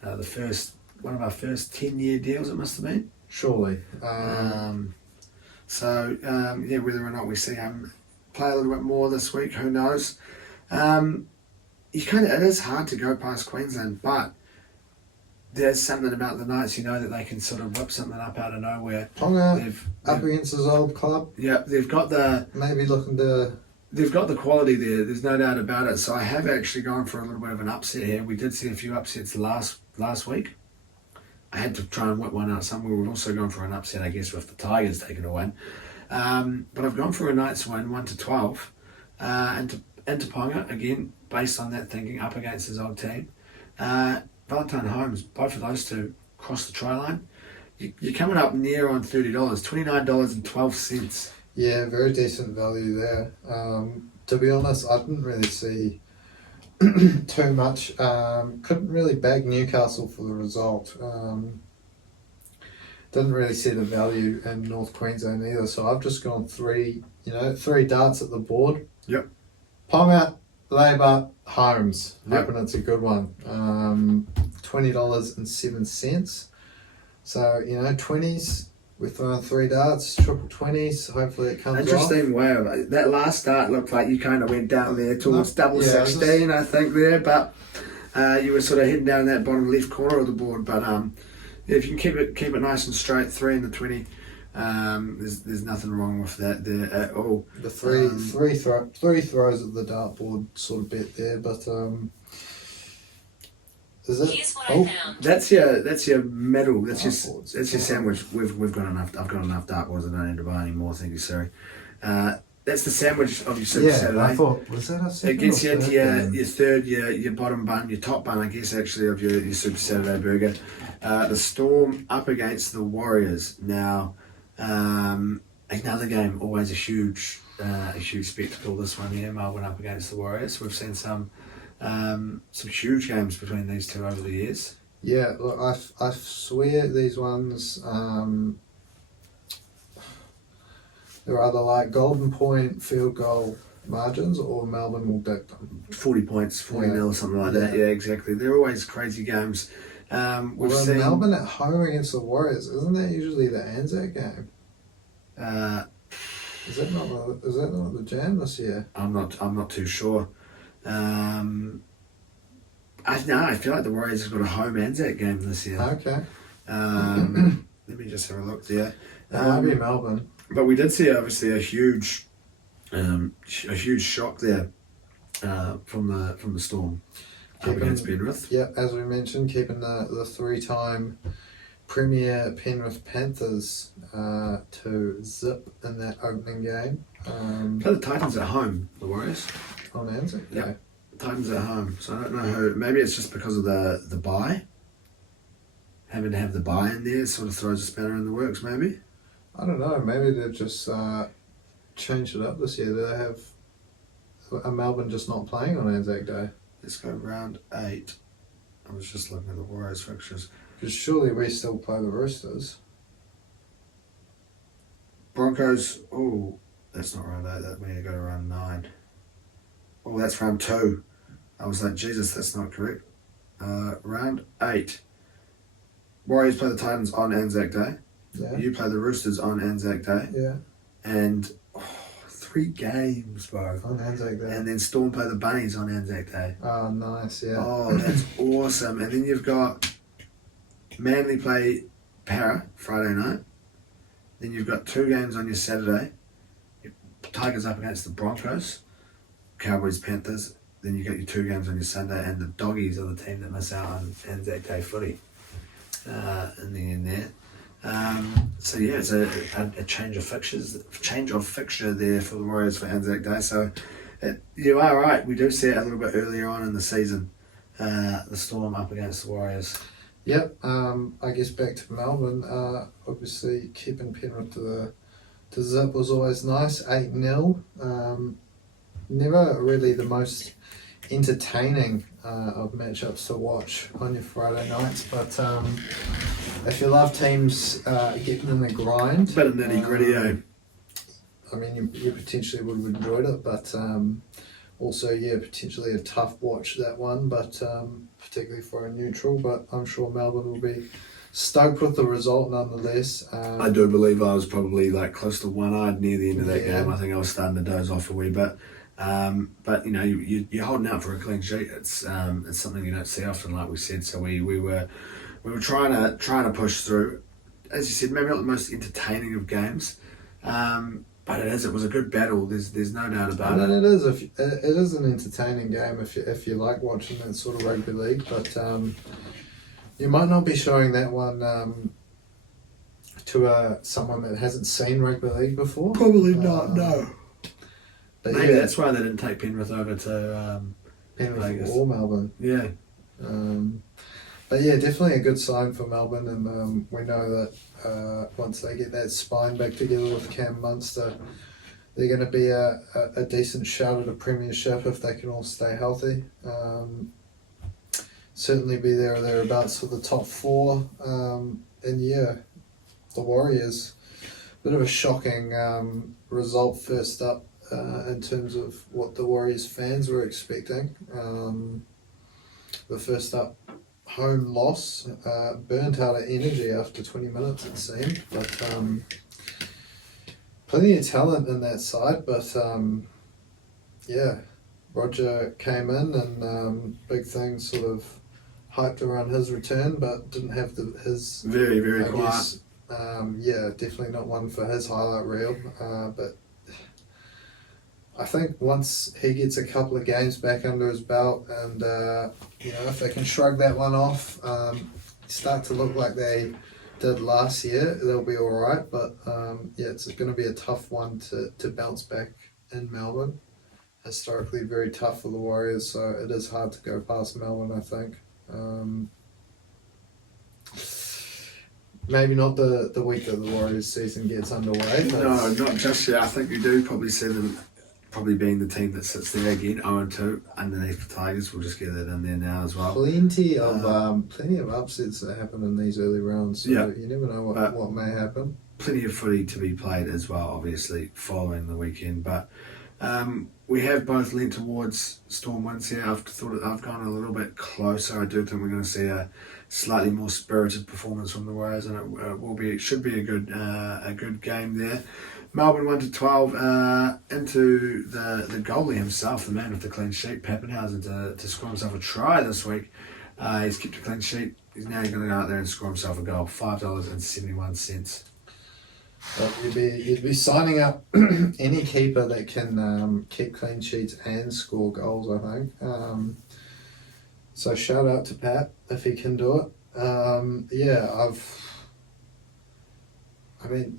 The first one of our first 10-year deals, it must have been. Surely. Whether or not we see him play a little bit more this week, who knows? It is hard to go past Queensland, but there's something about the Knights, that they can sort of whip something up out of nowhere. Ponga up against his old club. Yeah, they've got the quality there. There's no doubt about it. So I have actually gone for a little bit of an upset here. We did see a few upsets last week. I had to try and whip one out somewhere. We've also gone for an upset, I guess, with the Tigers taking a win. But I've gone for a Knights win, 1 to 12, into Ponga again, based on that thinking, up against his old team. Valentine Holmes, both of those two cross the try line. You're coming up near on $30, $29.12. Yeah, very decent value there. To be honest, I didn't really see too much. Couldn't really back Newcastle for the result. Didn't really see the value in North Queensland either. So I've just gone three darts at the board. Yep. Ponga, Labour, Holmes. Yep. Hoping it's a good one. $20.07. So, 20s We're throwing 3 darts, triple 20s. Hopefully it comes off. Interesting way of that last start looked like you kind of went down there towards double yeah, 16, I think there, but you were sort of heading down that bottom left corner of the board. But if you can keep it nice and straight, 3 in the 20, there's nothing wrong with that there at all. The three throws at the dartboard sort of bet there, but is it? Here's what I found. That's your medal. That's Dartboards. your sandwich. We've got enough. I've got enough dartboards. I don't need to buy any more. Thank you, sorry. That's the sandwich of your Super Saturday. I thought, was that a second? It gets you or into third your third, your bottom bun, your top bun, I guess, actually, of your Super Saturday burger. The Storm up against the Warriors. Now, another game, always a huge spectacle. This one here, Melbourne up against the Warriors. We've seen some huge games between these two over the years. Yeah, look, I swear these ones, they're either like golden point field goal margins or Melbourne will beat them. 40 points, 40 nil, something like that. Yeah, exactly. They're always crazy games. We've seen Melbourne at home against the Warriors. Isn't that usually the Anzac game? Is that not the Jam this year? I'm not too sure. I feel like the Warriors have got a home Anzac game this year. Okay. Let me just have a look there. That might be Melbourne. But we did see obviously a huge shock there from the Storm up against Penrith. Yeah, as we mentioned, keeping the 3-time Premier Penrith Panthers to zip in that opening game. Play the Titans at home, the Warriors. On Anzac Day. Yeah. Titans at home. So I don't know who. Maybe it's just because of the bye. Having to have the bye in there sort of throws a spanner in the works, maybe. I don't know. Maybe they've just changed it up this year. Do they have Melbourne just not playing on Anzac Day? Let's go round 8. I was just looking at the Warriors fixtures. Because surely we still play the Roosters. Broncos. Oh, that's not round 8. That means you go to round 9. Oh, that's round 2. I was like, Jesus, that's not correct. Round 8. Warriors play the Titans on Anzac Day. Yeah. You play the Roosters on Anzac Day. Yeah. And 3 games, bro. On Anzac Day. And then Storm play the Bunnies on Anzac Day. Oh, nice, yeah. Oh, that's awesome. And then you've got Manly play Para Friday night. Then you've got 2 games on your Saturday. Tigers up against the Broncos. Cowboys, Panthers. Then you got your 2 games on your Sunday, and the Doggies are the team that miss out on Anzac Day footy in the end there. So yeah, it's a change of fixture there for the Warriors for Anzac Day. So you are right. We do see it a little bit earlier on in the season. The Storm up against the Warriors. Yep. I guess back to Melbourne. Obviously keeping Penrith to zip was always nice. 8-0. Never really the most entertaining of matchups to watch on your Friday nights, but if you love teams getting in the grind, Bit of nitty gritty, eh? I mean, you potentially would have enjoyed it, but also, yeah, potentially a tough watch, that one, but particularly for a neutral, but I'm sure Melbourne will be stoked with the result nonetheless. I do believe I was probably like close to one-eyed near the end of that Yeah. game. I think I was starting to doze off a wee bit. But you know, you're holding out for a clean sheet. It's something you don't see often, like we said. So we were trying to push through. As you said, maybe not the most entertaining of games, but it was a good battle. There's no doubt about it. And it is an entertaining game if you like watching that sort of rugby league, but you might not be showing that one to someone that hasn't seen rugby league before. Probably not. No. But Maybe yeah, that's why they didn't take Penrith over to Penrith Vegas. or Melbourne. Yeah. But yeah, definitely a good sign for Melbourne, and we know that once they get that spine back together with Cam Munster, they're going to be a decent shout at a premiership if they can all stay healthy. Certainly be there or thereabouts for the top 4. And yeah, the Warriors, bit of a shocking result first up in terms of what the Warriors fans were expecting. The first up home loss, burnt out of energy after 20 minutes it seemed, but plenty of talent in that side, but yeah, Roger came in and big things sort of hyped around his return, but didn't have his very, very I quiet. guess, yeah, definitely not one for his highlight reel, but I think once he gets a couple of games back under his belt and if they can shrug that one off, start to look like they did last year, they'll be alright, but it's going to be a tough one to bounce back in Melbourne. Historically very tough for the Warriors, so it is hard to go past Melbourne, I think. Maybe not the week that the Warriors season gets underway. No, not just yet. I think you do probably see them probably being the team that sits there again, 0-2 underneath the Tigers. We'll just get that in there now as well. Plenty of upsets that happen in these early rounds, so you never know what may happen. Plenty of footy to be played as well, obviously, following the weekend. But we have both leant towards Storm wins here. I've gone a little bit closer. I do think we're going to see a slightly more spirited performance from the Warriors, and it should be a good game there. Melbourne 1-12 into the goalie himself, the man with the clean sheet, Pappenhausen, to score himself a try this week. He's kept a clean sheet. He's now going to go out there and score himself a goal. $5.71. But you'd be signing up any keeper that can keep clean sheets and score goals, I think. So shout out to Pat if he can do it.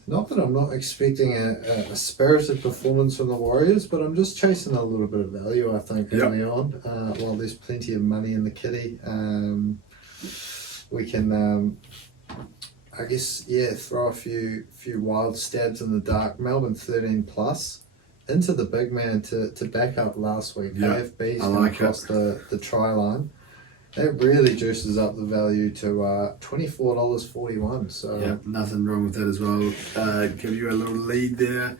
Not that I'm not expecting a spirited performance from the Warriors, but I'm just chasing a little bit of value, I think, early on. While there's plenty of money in the kitty, we can... throw a few wild stabs in the dark. Melbourne 13+ into the big man to back up last week. AFB's going to cross the try line. That really juices up the value to $24.41. So nothing wrong with that as well. Give you a little lead there.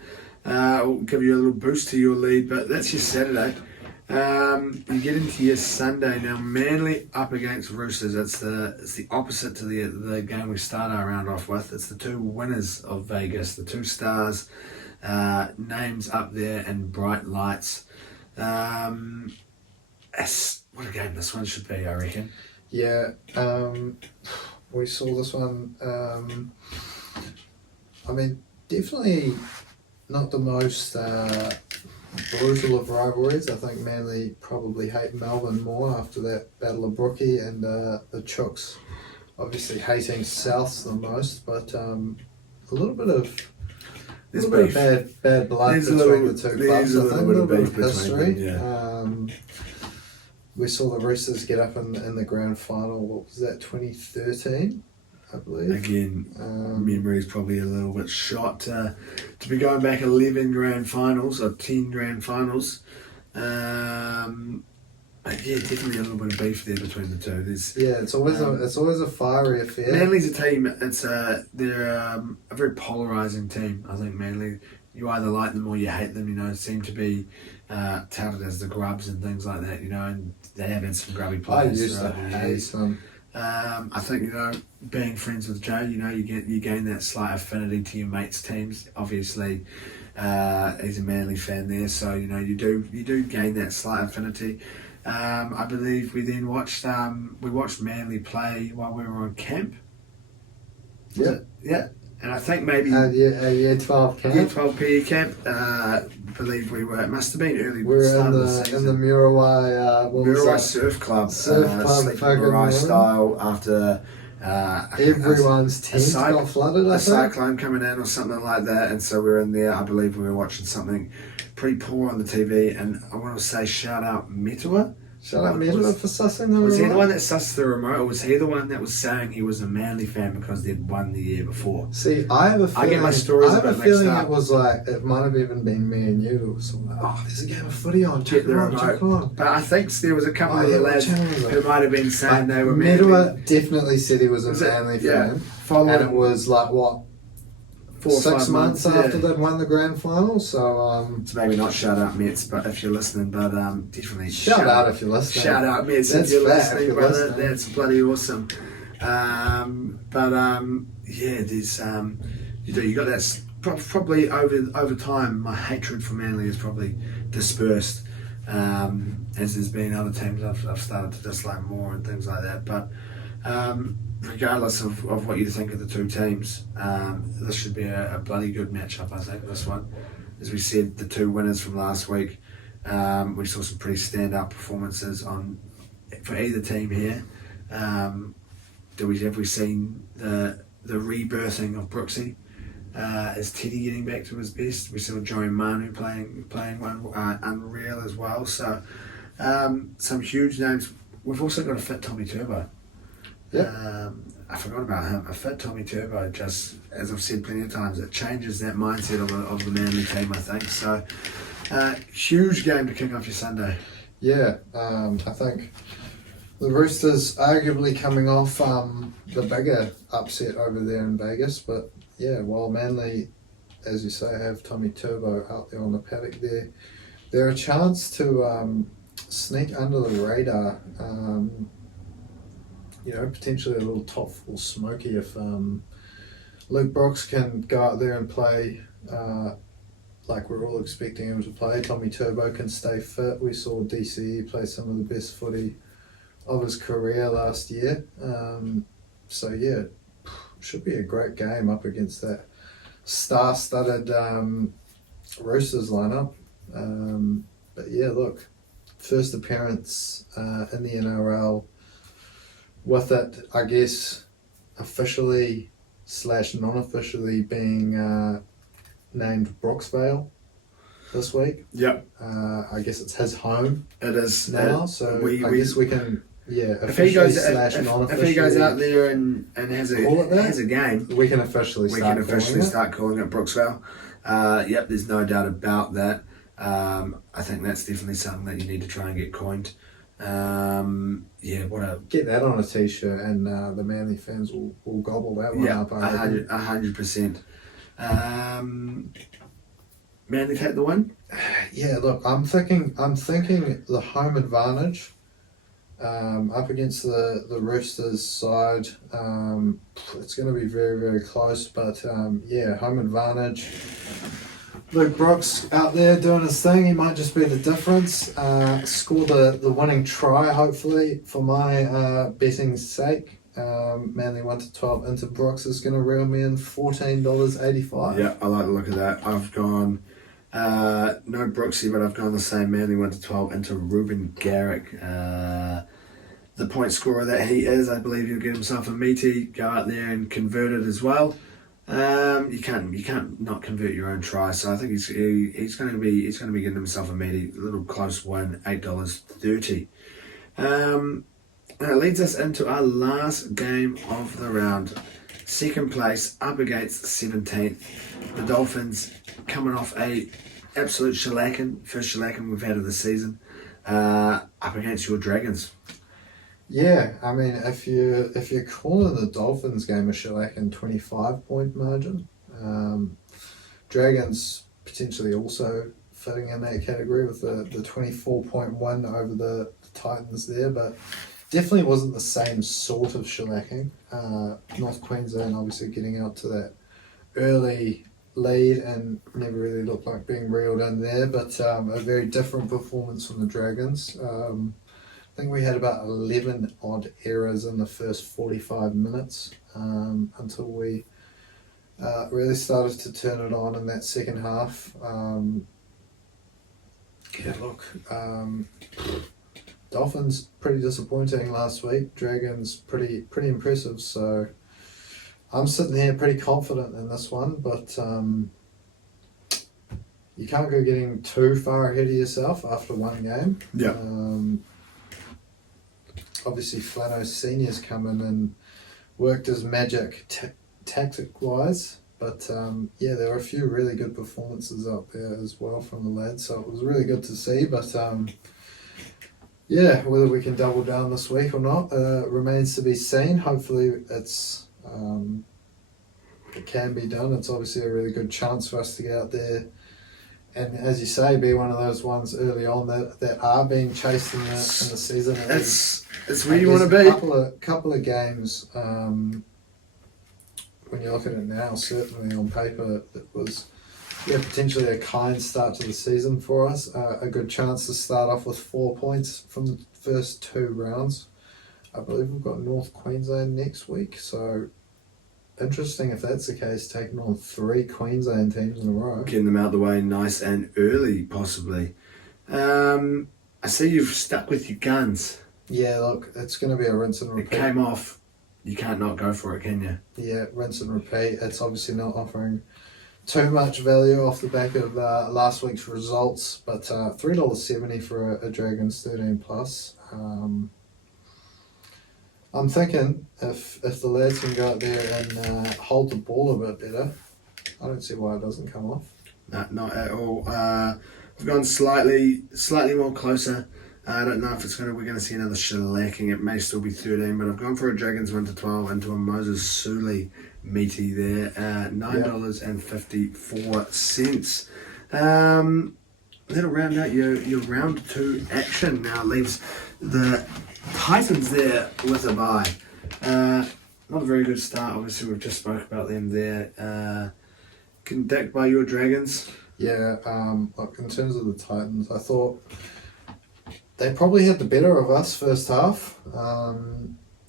Give you a little boost to your lead. But that's your Saturday. You get into your Sunday now. Manly up against Roosters. It's the opposite to the game we start our round off with. It's the two winners of Vegas, the two stars, names up there in bright lights. What a game this one should be, I reckon. Yeah, we saw this one. Definitely not the most brutal of rivalries. I think Manly probably hate Melbourne more after that Battle of Brookie, and the Chooks obviously hating Souths the most, but a little bit of bad blood between the two clubs. I think a little bit of history. We saw the Roosters get up in the grand final. What was that? 2013, I believe. Again, memory's probably a little bit shot to be going back 11 grand finals or 10 grand finals. Definitely a little bit of beef there between the two. It's always a fiery affair. Manly's a team. They're a very polarizing team. I think Manly, you either like them or you hate them. Seem to be touted as the grubs and things like that. And they have had some grubby players. I used to hate them. I think being friends with Joe, you gain that slight affinity to your mates' teams. Obviously, he's a Manly fan there, so you do gain that slight affinity. I believe we then watched Manly play while we were on camp. Yeah. And I think maybe year 12 camp. Year 12 PE camp. Believe we were. It must have been early. We were in the Murawai Surf Club. Sleeping Murawai style after everyone's tent got flooded. A cyclone coming in or something like that, and so we were in there. I believe we were watching something pretty poor on the TV, and I want to say shout out Metua. Shout out Metua for sussing the remote. Was he the one that sussed the remote, or was he the one that was saying he was a Manly fan because they'd won the year before? See, I have a feeling. I get my stories about mixed up. It was like, it might have even been me and you. It was like, there's a game of footy on. Check the remote. But I think there was a couple of the lads who might have been saying they were Metua definitely said he was a Manly fan. And it was like, what, 4 or 6 5 months after they'd won the grand final. So maybe not shout out Mets, but if you're listening, but definitely shout out if you're listening. Shout out Mets That's if you're fair, listening, if you're brother. listening. That's bloody awesome. Yeah, there's you got that. Probably over time, my hatred for Manly is probably dispersed. As there's been other teams I've started to dislike more and things like that. But regardless of what you think of the two teams, this should be a bloody good matchup, I think, this one. As we said, the two winners from last week, we saw some pretty standout performances for either team here. Have we seen the rebirthing of Brooksy? Is Teddy getting back to his best? We saw Joey Manu playing one unreal as well. So some huge names. We've also got a fit Tommy Turbo. Yeah. I forgot about him. A fit Tommy Turbo, just as I've said plenty of times, it changes that mindset of the Manly team, I think. So huge game to kick off your Sunday. Yeah, I think the Roosters arguably coming off the bigger upset over there in Vegas, but yeah, while Manly, as you say, have Tommy Turbo out there on the paddock there, they're a chance to sneak under the radar. Potentially a little top four smoky if Luke Brooks can go out there and play like we're all expecting him to play. Tommy Turbo can stay fit. We saw DCE play some of the best footy of his career last year. So yeah, should be a great game up against that star-studded Roosters lineup. But yeah, look, first appearance in the NRL with it, I guess, officially / non-officially being named Brooksvale this week. Yep. I guess it's his home. It is now, so I guess we can. Yeah, if he goes non-officially, out there and has a game, we can officially start calling it Brooksvale. Yep, there's no doubt about that. I think that's definitely something that you need to try and get coined. Get that on a t-shirt, and the Manly fans will gobble that one up. 100%. Manly take the win. Yeah, look, I'm thinking the home advantage. Up against the Roosters side, it's going to be very, very close, but home advantage. Luke Brooks out there doing his thing, he might just be the difference. Score the winning try, hopefully, for my betting's sake. Manly 1-12 into Brooks is going to reel me in $14.85. Yeah, I like the look of that. I've gone no Brooksy, but I've gone the same. Manly 1-12 into Ruben Garrick. The point scorer that he is, I believe he'll get himself a meaty, go out there and convert it as well. You can't not convert your own try, so I think he's going to be getting himself a meaty, little close win, $8.30. And it leads us into our last game of the round. Second place up against 17th. The Dolphins coming off a absolute shellacking, first shellacking we've had of the season, up against your Dragons. Yeah, I mean, if you're calling the Dolphins game a shellacking 25-point margin, Dragons potentially also fitting in that category with the 24.1 over the Titans there, but definitely wasn't the same sort of shellacking. North Queensland obviously getting out to that early lead and never really looked like being reeled in there, but a very different performance from the Dragons. I think we had about 11 odd errors in the first 45 minutes until we really started to turn it on in that second half. Dolphins pretty disappointing last week. Dragons pretty impressive. So I'm sitting here pretty confident in this one, but you can't go getting too far ahead of yourself after one game. Yeah. Obviously, Flano Senior's come in and worked his magic tactic-wise, but there were a few really good performances up there as well from the lads, so it was really good to see, but whether we can double down this week or not remains to be seen. Hopefully it's it can be done. It's obviously a really good chance for us to get out there and, as you say, be one of those ones early on that are being chased in the season. It's where you want to be. Couple of games, when you look at it now, certainly on paper, it was potentially a kind start to the season for us. A good chance to start off with 4 points from the first 2 rounds. I believe we've got North Queensland next week, so interesting if that's the case, taking on 3 Queensland teams in a row. Getting them out of the way nice and early, possibly. I see you've stuck with your guns. Yeah, look, it's going to be a rinse and repeat. It came off. You can't not go for it, can you? Yeah, rinse and repeat. It's obviously not offering too much value off the back of last week's results, but $3.70 for a Dragons 13 plus. I'm thinking if the lads can go out there and hold the ball a bit better, I don't see why it doesn't come off. No, not at all. We've gone slightly more closer. I don't know if we're going to see another shellacking. It may still be 13, but I've gone for a Dragons 1-12 into a Moses Suley meaty there. $9.54. That'll round out your round 2 action. Now leaves the Titans there with a bye. Not a very good start. Obviously, we've just spoke about them there. Conduct by your Dragons. Yeah, look, in terms of the Titans, I thought they probably had the better of us first half.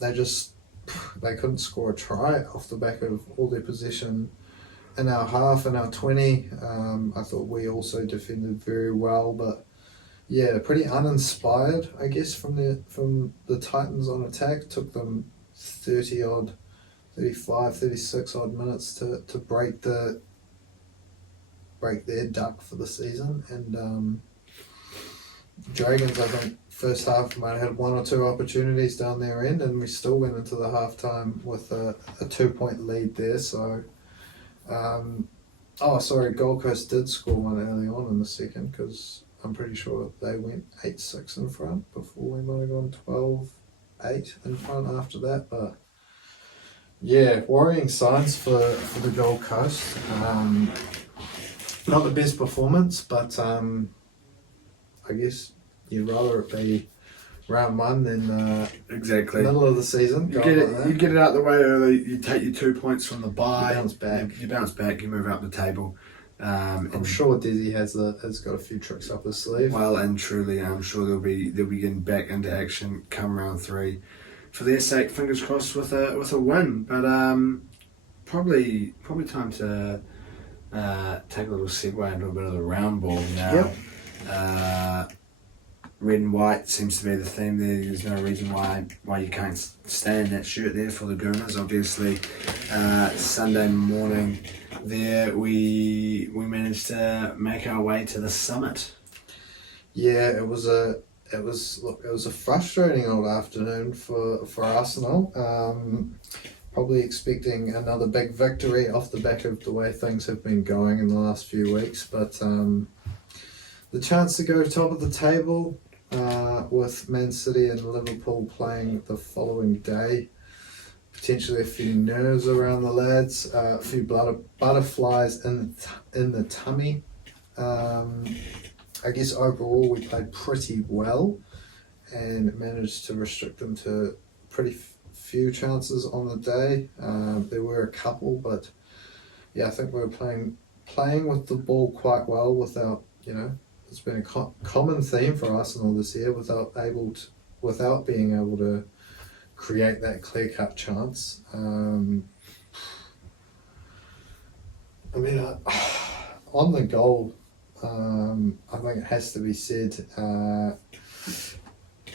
They couldn't score a try off the back of all their possession in our half and our 20. I thought we also defended very well, but yeah, pretty uninspired, I guess, from the Titans on attack. Took them 35, 36 odd minutes to break their duck for the season. And Dragons, I think, first half might have had 1 or 2 opportunities down their end, and we still went into the half-time with a 2-point lead there. So, Gold Coast did score one early on in the second, because I'm pretty sure they went 8-6 in front before we might have gone 12-8 in front after that. But yeah, worrying signs for the Gold Coast. Not the best performance, but I guess you'd rather it be round 1 than exactly middle of the season. You get it out the way early. You take your 2 points from the bye. You bounce back. You move up the table. I'm sure Desi has got a few tricks up his sleeve. Well and truly, I'm sure they'll be getting back into action come round 3. For their sake, fingers crossed with a win. But probably time to take a little segue into a bit of the round ball now. Yep. Red and white seems to be the theme there. There's no reason why you can't stay in that shirt there for the Gooners. Obviously, Sunday morning there we managed to make our way to the summit. Yeah, it was a frustrating old afternoon for Arsenal. Probably expecting another big victory off the back of the way things have been going in the last few weeks, but the chance to go top of the table with Man City and Liverpool playing the following day, potentially a few nerves around the lads, a few butterflies in the tummy. I guess overall we played pretty well and managed to restrict them to pretty few chances on the day. There were a couple, but yeah, I think we were playing with the ball quite well without, it's been a common theme for Arsenal this year without being able to create that clear-cut chance. On the goal, I think it has to be said,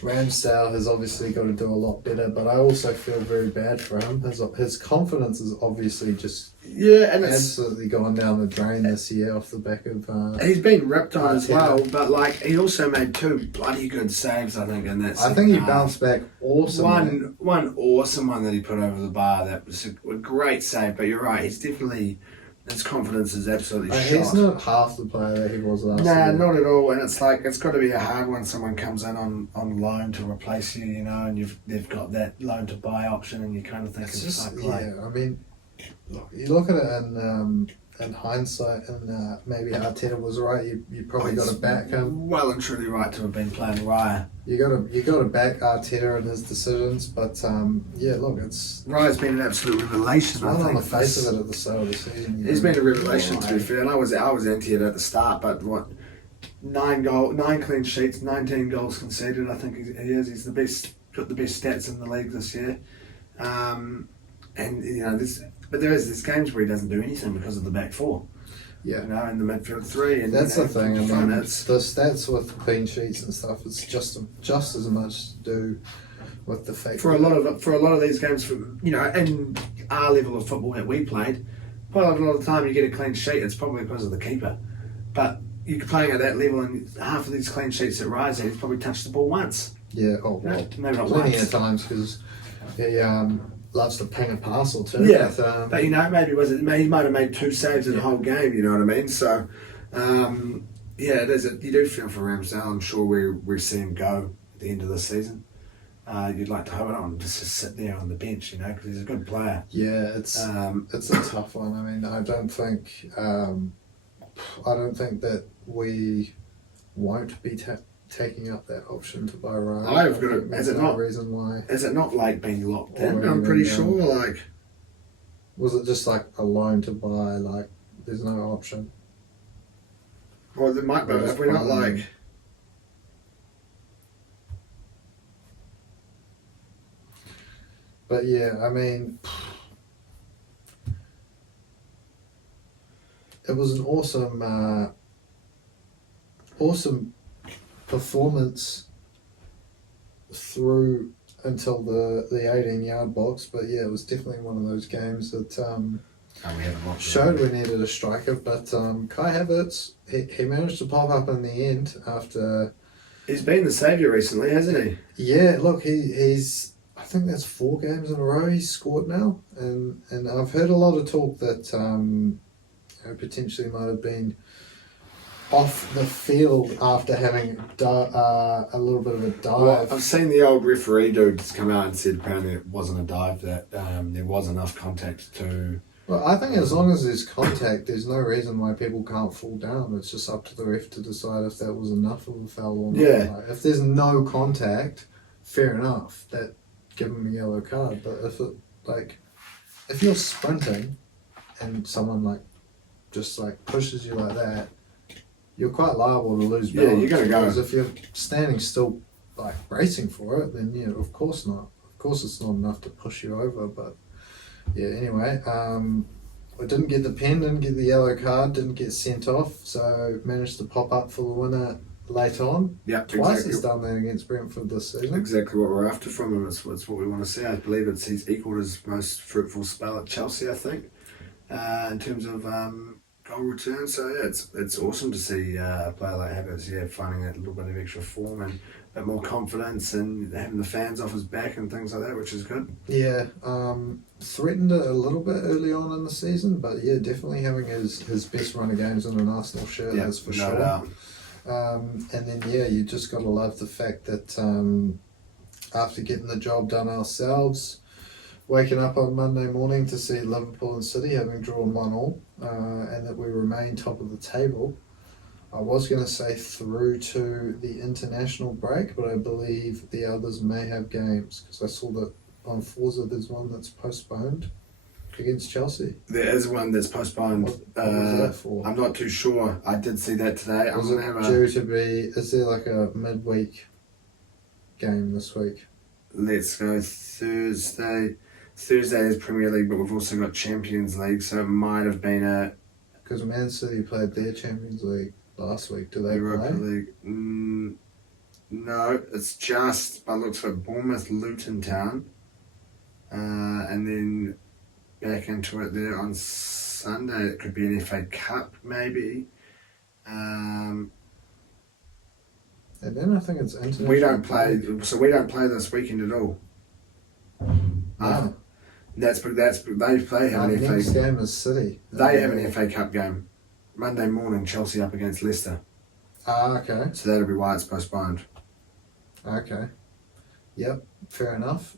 Ramsdale has obviously got to do a lot better, but I also feel very bad for him. His confidence is obviously just absolutely gone down the drain this year off the back of... he's been ripped on as well, but he also made 2 bloody good saves, I think, in that I think he bounced back awesome. One awesome one that he put over the bar. That was a great save, but you're right, he's definitely... His confidence is absolutely shot. He's not half the player that he was last year. Nah, not at all. And it's got to be a hard one. Someone comes in on loan to replace you, and they've got that loan to buy option, and you kind of think look, you look at it in hindsight, and maybe Arteta was right. You probably got to back him. Well and truly right to have been playing Raya. You got to back Arteta and his decisions, but yeah, look, it's Raya's been an absolute revelation. I think on the face of it at the start of the season. He's been a revelation, to be fair. And I was anti it at the start, but what? 9 clean sheets, 19 goals conceded. I think he is. He's the best. Got the best stats in the league this year. And there's games where he doesn't do anything because of the back four. Yeah, in the midfield three. And that's the thing. I mean, the it's stats with clean sheets and stuff. It's just as much to do with the fact for a lot of these games, in our level of football that we played, quite a lot of the time you get a clean sheet. It's probably because of the keeper, but you're playing at that level, and half of these clean sheets that Rise had, he's probably touched the ball once. Yeah, maybe not plenty of times because he loves to ping a pass or two. Yeah, but he might have made 2 saves in the whole game. You know what I mean? So, it is. You do feel for Ramsdale. I'm sure we see him go at the end of the season. You'd like to hope it on just to sit there on the bench, because he's a good player. Yeah, it's a tough one. I mean, I don't think that we won't be taking up that option to buy Ryan. Is it not reason why? Is it not like being locked in? I'm pretty sure. Was it just like a loan to buy? Like, there's no option. Well, there might be. If we're not like. But yeah, I mean, it was an awesome performance through until the 18-yard box. But yeah, it was definitely one of those games that showed we needed a striker. But Kai Havertz, he managed to pop up in the end after. He's been the saviour recently, hasn't he? Yeah, look, he's. I think that's 4 games in a row he's scored now, and I've heard a lot of talk that potentially might have been off the field after having a little bit of a dive. Well, I've seen the old referee dudes come out and said apparently it wasn't a dive, that there was enough contact to... Well, I think as long as there's contact, there's no reason why people can't fall down. It's just up to the ref to decide if that was enough of a foul or not. Yeah. Like, if there's no contact, fair enough, that give him a yellow card. But if you're sprinting and someone just pushes you like that, you're quite liable to lose balance. Yeah, you're going to go. Because if you're standing still, bracing for it, then yeah, of course not. Of course it's not enough to push you over. But yeah, anyway, we didn't get the pen, didn't get the yellow card, didn't get sent off, so managed to pop up for the winner late on. Yeah, Twice he's done that against Brentford this season. Exactly what we're after from him. It's what we want to see. I believe he's equalled his most fruitful spell at Chelsea, I think, in terms of goal return. So yeah, it's awesome to see a player like Havertz, finding that little bit of extra form and a bit more confidence and having the fans off his back and things like that, which is good. Yeah, threatened it a little bit early on in the season, but yeah, definitely having his best run of games in an Arsenal shirt, that's for sure. Doubt. And then you just got to love the fact that after getting the job done ourselves, waking up on Monday morning to see Liverpool and City having drawn 1-1, and that we remain top of the table. I was going to say through to the international break, but I believe the others may have games, because I saw that on Forza there's one that's postponed against Chelsea. There is one that's postponed. What was that for? I'm not too sure. I did see that today. Is there a midweek game this week? Let's go Thursday. Thursday is Premier League, but we've also got Champions League, so it might have been because Man City played their Champions League last week. Do they Europa play? League? No, it's just, by looks like Bournemouth, Luton Town, and then back into it there on Sunday. It could be an FA Cup, maybe. And then I think it's international. We don't play this weekend at all. No. They have an FA. Next game is City. They have an FA Cup game Monday morning. Chelsea up against Leicester. Okay. So that'll be why it's postponed. Okay. Yep. Fair enough.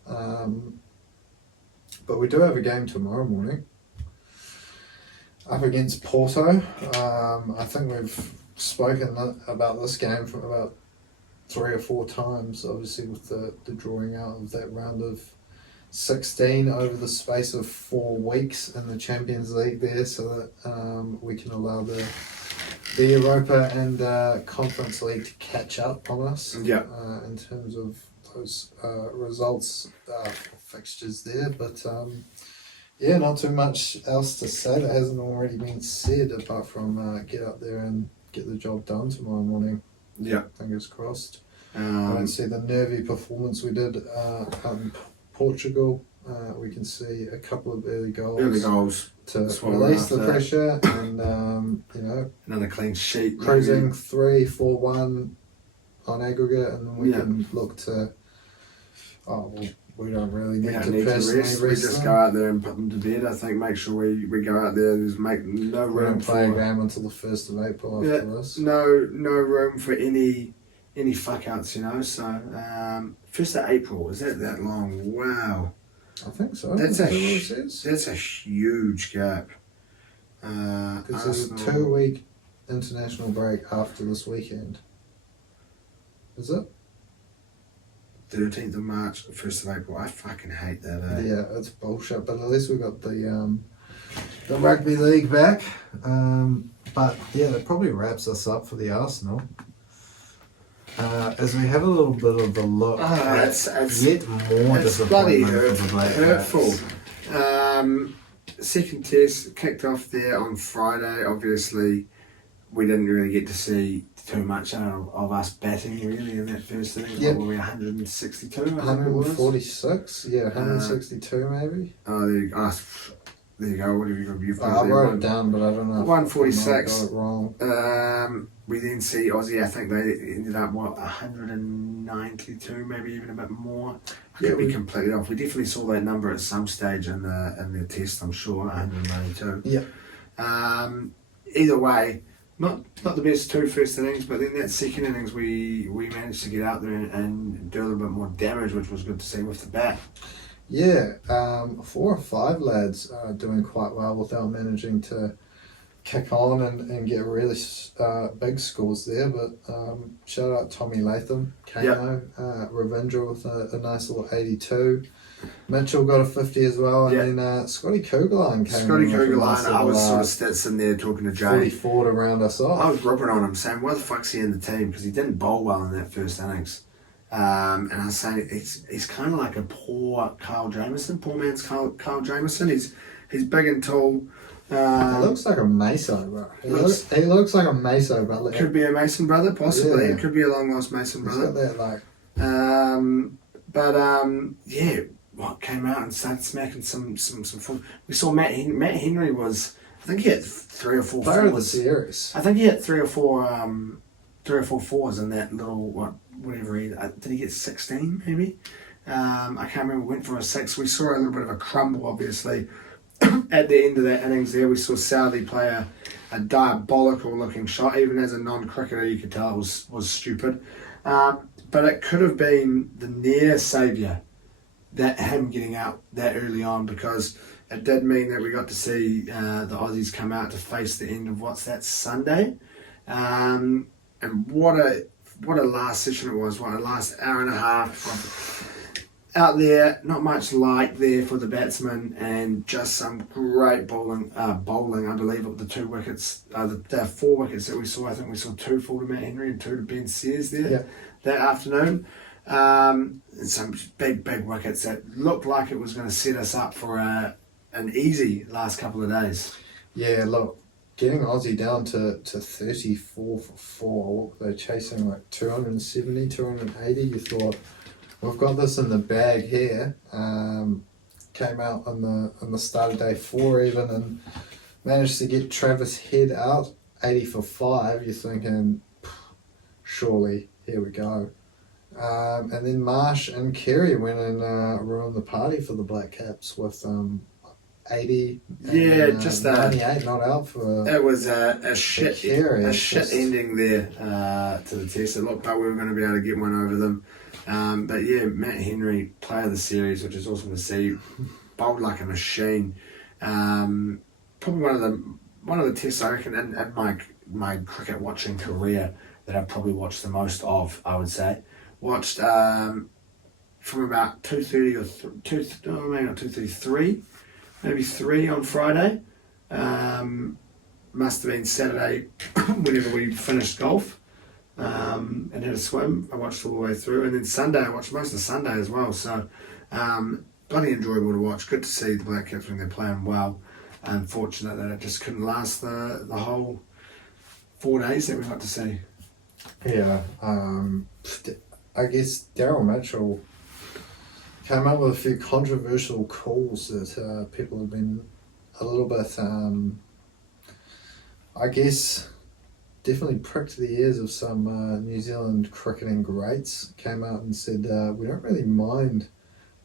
But we do have a game tomorrow morning. up against Porto. I think we've spoken about this game for about 3 or 4 times, obviously with the drawing out of that round of 16 over the space of 4 weeks in the Champions League there, so that we can allow the Europa and Conference League to catch up on us in terms of those results fixtures there. But yeah, not too much else to say that hasn't already been said apart from get up there and get the job done tomorrow morning. Yeah. Fingers crossed. I don't see the nervy performance we did out in Portugal. We can see a couple of early goals to release the pressure and, you know, another clean sheet. Cruising 3-4-1 on aggregate, and then we can look to, we don't really need to personally rest. We just go out there and put them to bed. I think make sure we go out there and just make no room. We don't play a game until the 1st of April after this. No room for any fuck outs, you know. So 1st of April, is that long? Wow. I think so. That's a huge gap. Because there's a 2-week international break after this weekend. Is it? 13th of March, 1st of April. I fucking hate that. Yeah, it's bullshit. But at least we got the rugby league back. But yeah, that probably wraps us up for the Arsenal. As we have a little bit of a look at yet more disappointment for the Black hurtful. Caps. Second test kicked off there on Friday. Obviously, we didn't really get to see too much of us batting really in that first inning. Yep. What were we, 162? 146? Yeah, 162 maybe. Oh, there you go. There you go. What have you got? You've got I wrote it down, but I don't know. 146. I got it wrong. We then see Aussie. I think they ended up 192, maybe even a bit more. I could be completely off. We definitely saw that number at some stage in the test. I'm sure 192. Yeah. Either way, not the best 2 first innings, but then that second innings we managed to get out there and do a little bit more damage, which was good to see with the bat. Yeah, 4 or 5 lads are doing quite well without managing to kick on and get really big scores there. But shout out Tommy Latham, Kano, Ravindra with a nice little 82. Mitchell got a 50 as well, and then Scotty Kugeline came in. I was sort of sitting there talking to Jay. 44 to round us off. I was ripping on him, saying, why the fuck's he in the team? Because he didn't bowl well in that first innings. And I was saying, he's kind of like a poor Kyle Jamieson, poor man's Kyle Jamieson. He's big and tall. He looks like a Mason, bro. He looks like a Mason brother. Could be a Mason brother, possibly. Yeah. It could be a long lost Mason brother. He's got that like. What came out and started smacking some form. We saw Matt Henry was, I think he had 3 or 4 Player of the fours. series. I think he had 3 or 4 fours in that little whatever he did. He get 16 maybe? I can't remember. Went for a 6. We saw a little bit of a crumble, obviously. At the end of that innings there, we saw Southey play a diabolical looking shot. Even as a non-cricketer, you could tell it was stupid. But it could have been the near saviour, that him getting out that early on, because it did mean that we got to see the Aussies come out to face the end of Sunday. And what a last session it was. What a last hour and a half out there. Not much light there for the batsmen, and just some great bowling. Unbelievable. The 2 wickets, the 4 wickets that we saw. I think we saw 2 fall to Matt Henry and 2 to Ben Sears there that afternoon. And some big wickets that looked like it was going to set us up for an easy last couple of days. Yeah, look, getting Aussie down to 34 for 4, they're chasing like 270, 280. You thought, we've got this in the bag here. Came out on the start of day 4 even, and managed to get Travis Head out 80 for 5. You're thinking, surely, here we go. And then Marsh and Carey went and ruined the party for the Black Caps with 80. And, just 98 not out for. It was a shit ending there to the test. It looked like we were going to be able to get one over them. But yeah, Matt Henry, player of the series, which is awesome to see. Bowled like a machine. Probably one of the one of the tests I reckon in my cricket watching career that I've probably watched the most of, I would say. Watched from about 2:30 or maybe not 2:33, maybe 3 on Friday. Must have been Saturday whenever we finished golf and had a swim. I watched all the way through, and then Sunday I watched most of Sunday as well. So bloody enjoyable to watch. Good to see the Black Caps when they're playing well. Unfortunate that it just couldn't last the whole 4 days that we got to see. Yeah, I guess Daryl Mitchell came up with a few controversial calls that people have been a little bit, I guess, definitely pricked the ears of some New Zealand cricketing greats. Came out and said, we don't really mind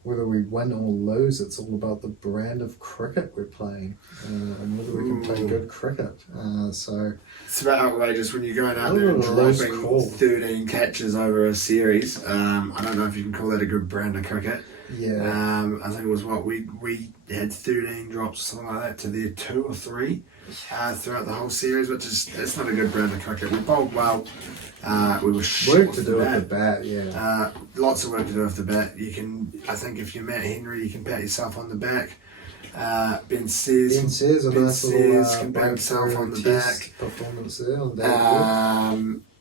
whether we win or lose, it's all about the brand of cricket we're playing and whether we can play good cricket. So it's about outrageous when you're going out a there and little loose dropping call. 13 catches over a series. I don't know if you can call that a good brand of cricket. Yeah. I think it was we had 13 drops, something like that, to their 2 or 3 throughout the whole series, which is it's not a good brand of cricket. We bowled well. We were shit Work to do with the bat, yeah. Lots of work to do with the bat. I think if you're Matt Henry, you can pat yourself on the back. Ben Sears a nice little can pat himself on the back. Performance there on that.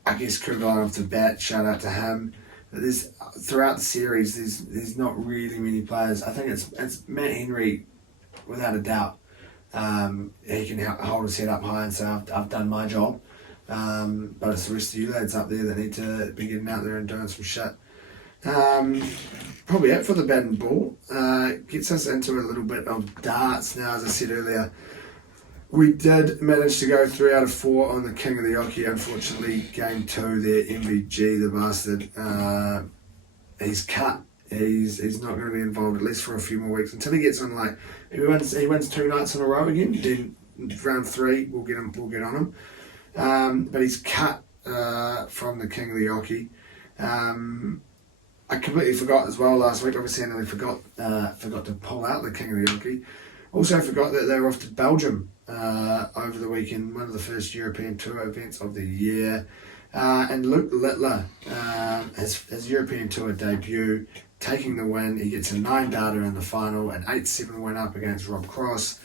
I guess Kurbay off the bat, shout out to him. Throughout the series, there's not really many players. I think it's Matt Henry, without a doubt. He can hold his head up high and say, I've done my job. But it's the rest of you lads up there that need to be getting out there and doing some shit. Probably it for the bat and ball. Gets us into a little bit of darts now, as I said earlier. We did manage to go 3 out of 4 on the King of the Oki. Unfortunately, game 2 there, MVG, the bastard, he's cut. He's not going to be involved at least for a few more weeks until he gets on. Like he wins 2 nights in a row again. Then round 3 we'll get on him. But he's cut from the King of the Oki. I completely forgot as well last week. Obviously, I nearly forgot to pull out the King of the Oki. Also forgot that they were off to Belgium over the weekend, one of the first European Tour events of the year. And Luke Littler, his European Tour debut, taking the win. He gets a 9 data in the final, an 8-7 win up against Rob Cross.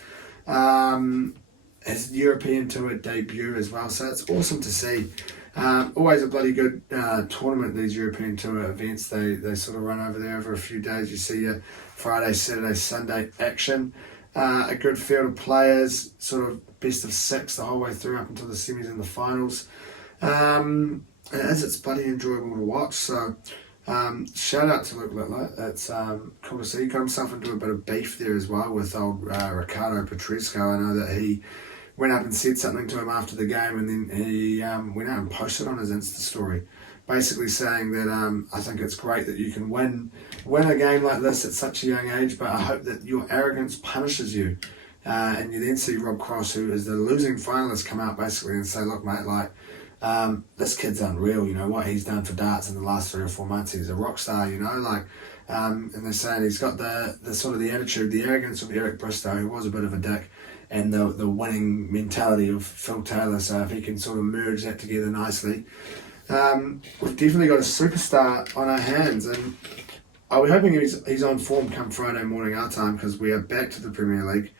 His European Tour debut as well, so it's awesome to see. Always a bloody good tournament, these European Tour events. They sort of run over there over a few days. You see your Friday, Saturday, Sunday action. A good field of players, sort of best of 6 the whole way through up until the semis and the finals. It's bloody enjoyable to watch. So shout out to Luke Littler. It's cool to see. He got himself into a bit of beef there as well with old Ricardo Petresco. I know that he went up and said something to him after the game, and then he went out and posted on his Insta story, basically saying that I think it's great that you can win a game like this at such a young age, but I hope that your arrogance punishes you. And you then see Rob Cross, who is the losing finalist, come out basically and say, look mate, like this kid's unreal, you know, what he's done for darts in the last 3 or 4 months. He's a rock star, you know, like, and they're saying he's got the sort of the attitude, the arrogance of Eric Bristow, who was a bit of a dick, and the winning mentality of Phil Taylor. So if he can sort of merge that together nicely, we've definitely got a superstar on our hands, and we're hoping he's on form come Friday morning our time, because we are back to the Premier League.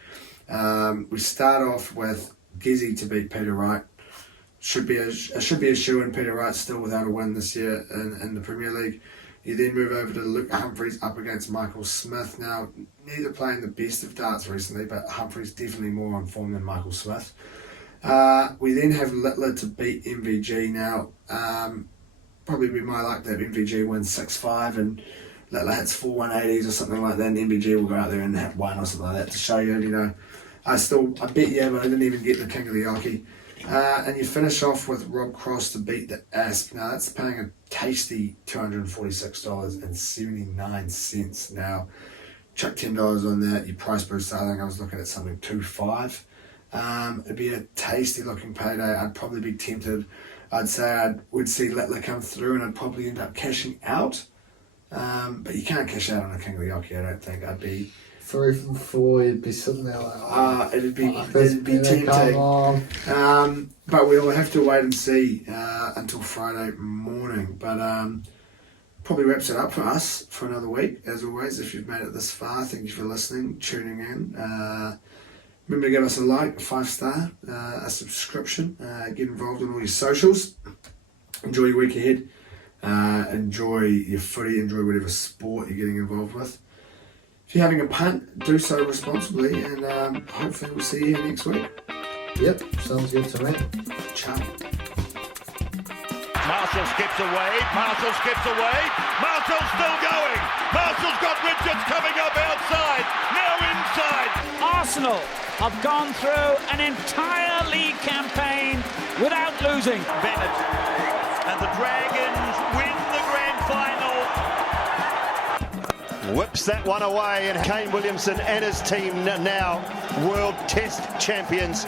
We start off with Gizzy to beat Peter Wright. Should be a shoe-in. Peter Wright still without a win this year in the Premier League. You then move over to Luke Humphries up against Michael Smith. Now, neither playing the best of darts recently, but Humphries definitely more on form than Michael Smith. We then have Littler to beat MVG. Now, probably be my luck that MVG wins 6-5 and Littler hits 4 180s or something like that, and MVG will go out there and hit 1 or something like that to show you, you know, I bet you, but I didn't even get the King of the Oki. And you finish off with Rob Cross to beat the Asp. Now that's paying a tasty $246.79. Now, chuck $10 on that, your price booster, I think I was looking at something 2.5. It'd be a tasty looking payday. I'd probably be tempted. I'd say I would see Littler come through and I'd probably end up cashing out. But you can't cash out on a King of the Oki, I don't think. I'd be 3 from 4, you'd be sitting there like, it'd be come on. tempting. But we'll have to wait and see until Friday morning. But probably wraps it up for us for another week. As always, if you've made it this far, thank you for listening, tuning in. Remember to give us a like, a 5-star, a subscription. Get involved in all your socials. Enjoy your week ahead. Enjoy your footy. Enjoy whatever sport you're getting involved with. If you're having a punt, do so responsibly, and hopefully we'll see you next week. Yep, sounds good to me. Ciao. Marshall skips away. Marshall skips away. Marshall's still going. Marshall's got Richards coming up outside. Now inside. Arsenal have gone through an entire league campaign without losing. Bennett and the Dragons win the grand final. Whips that one away, and Kane Williamson and his team now World Test champions.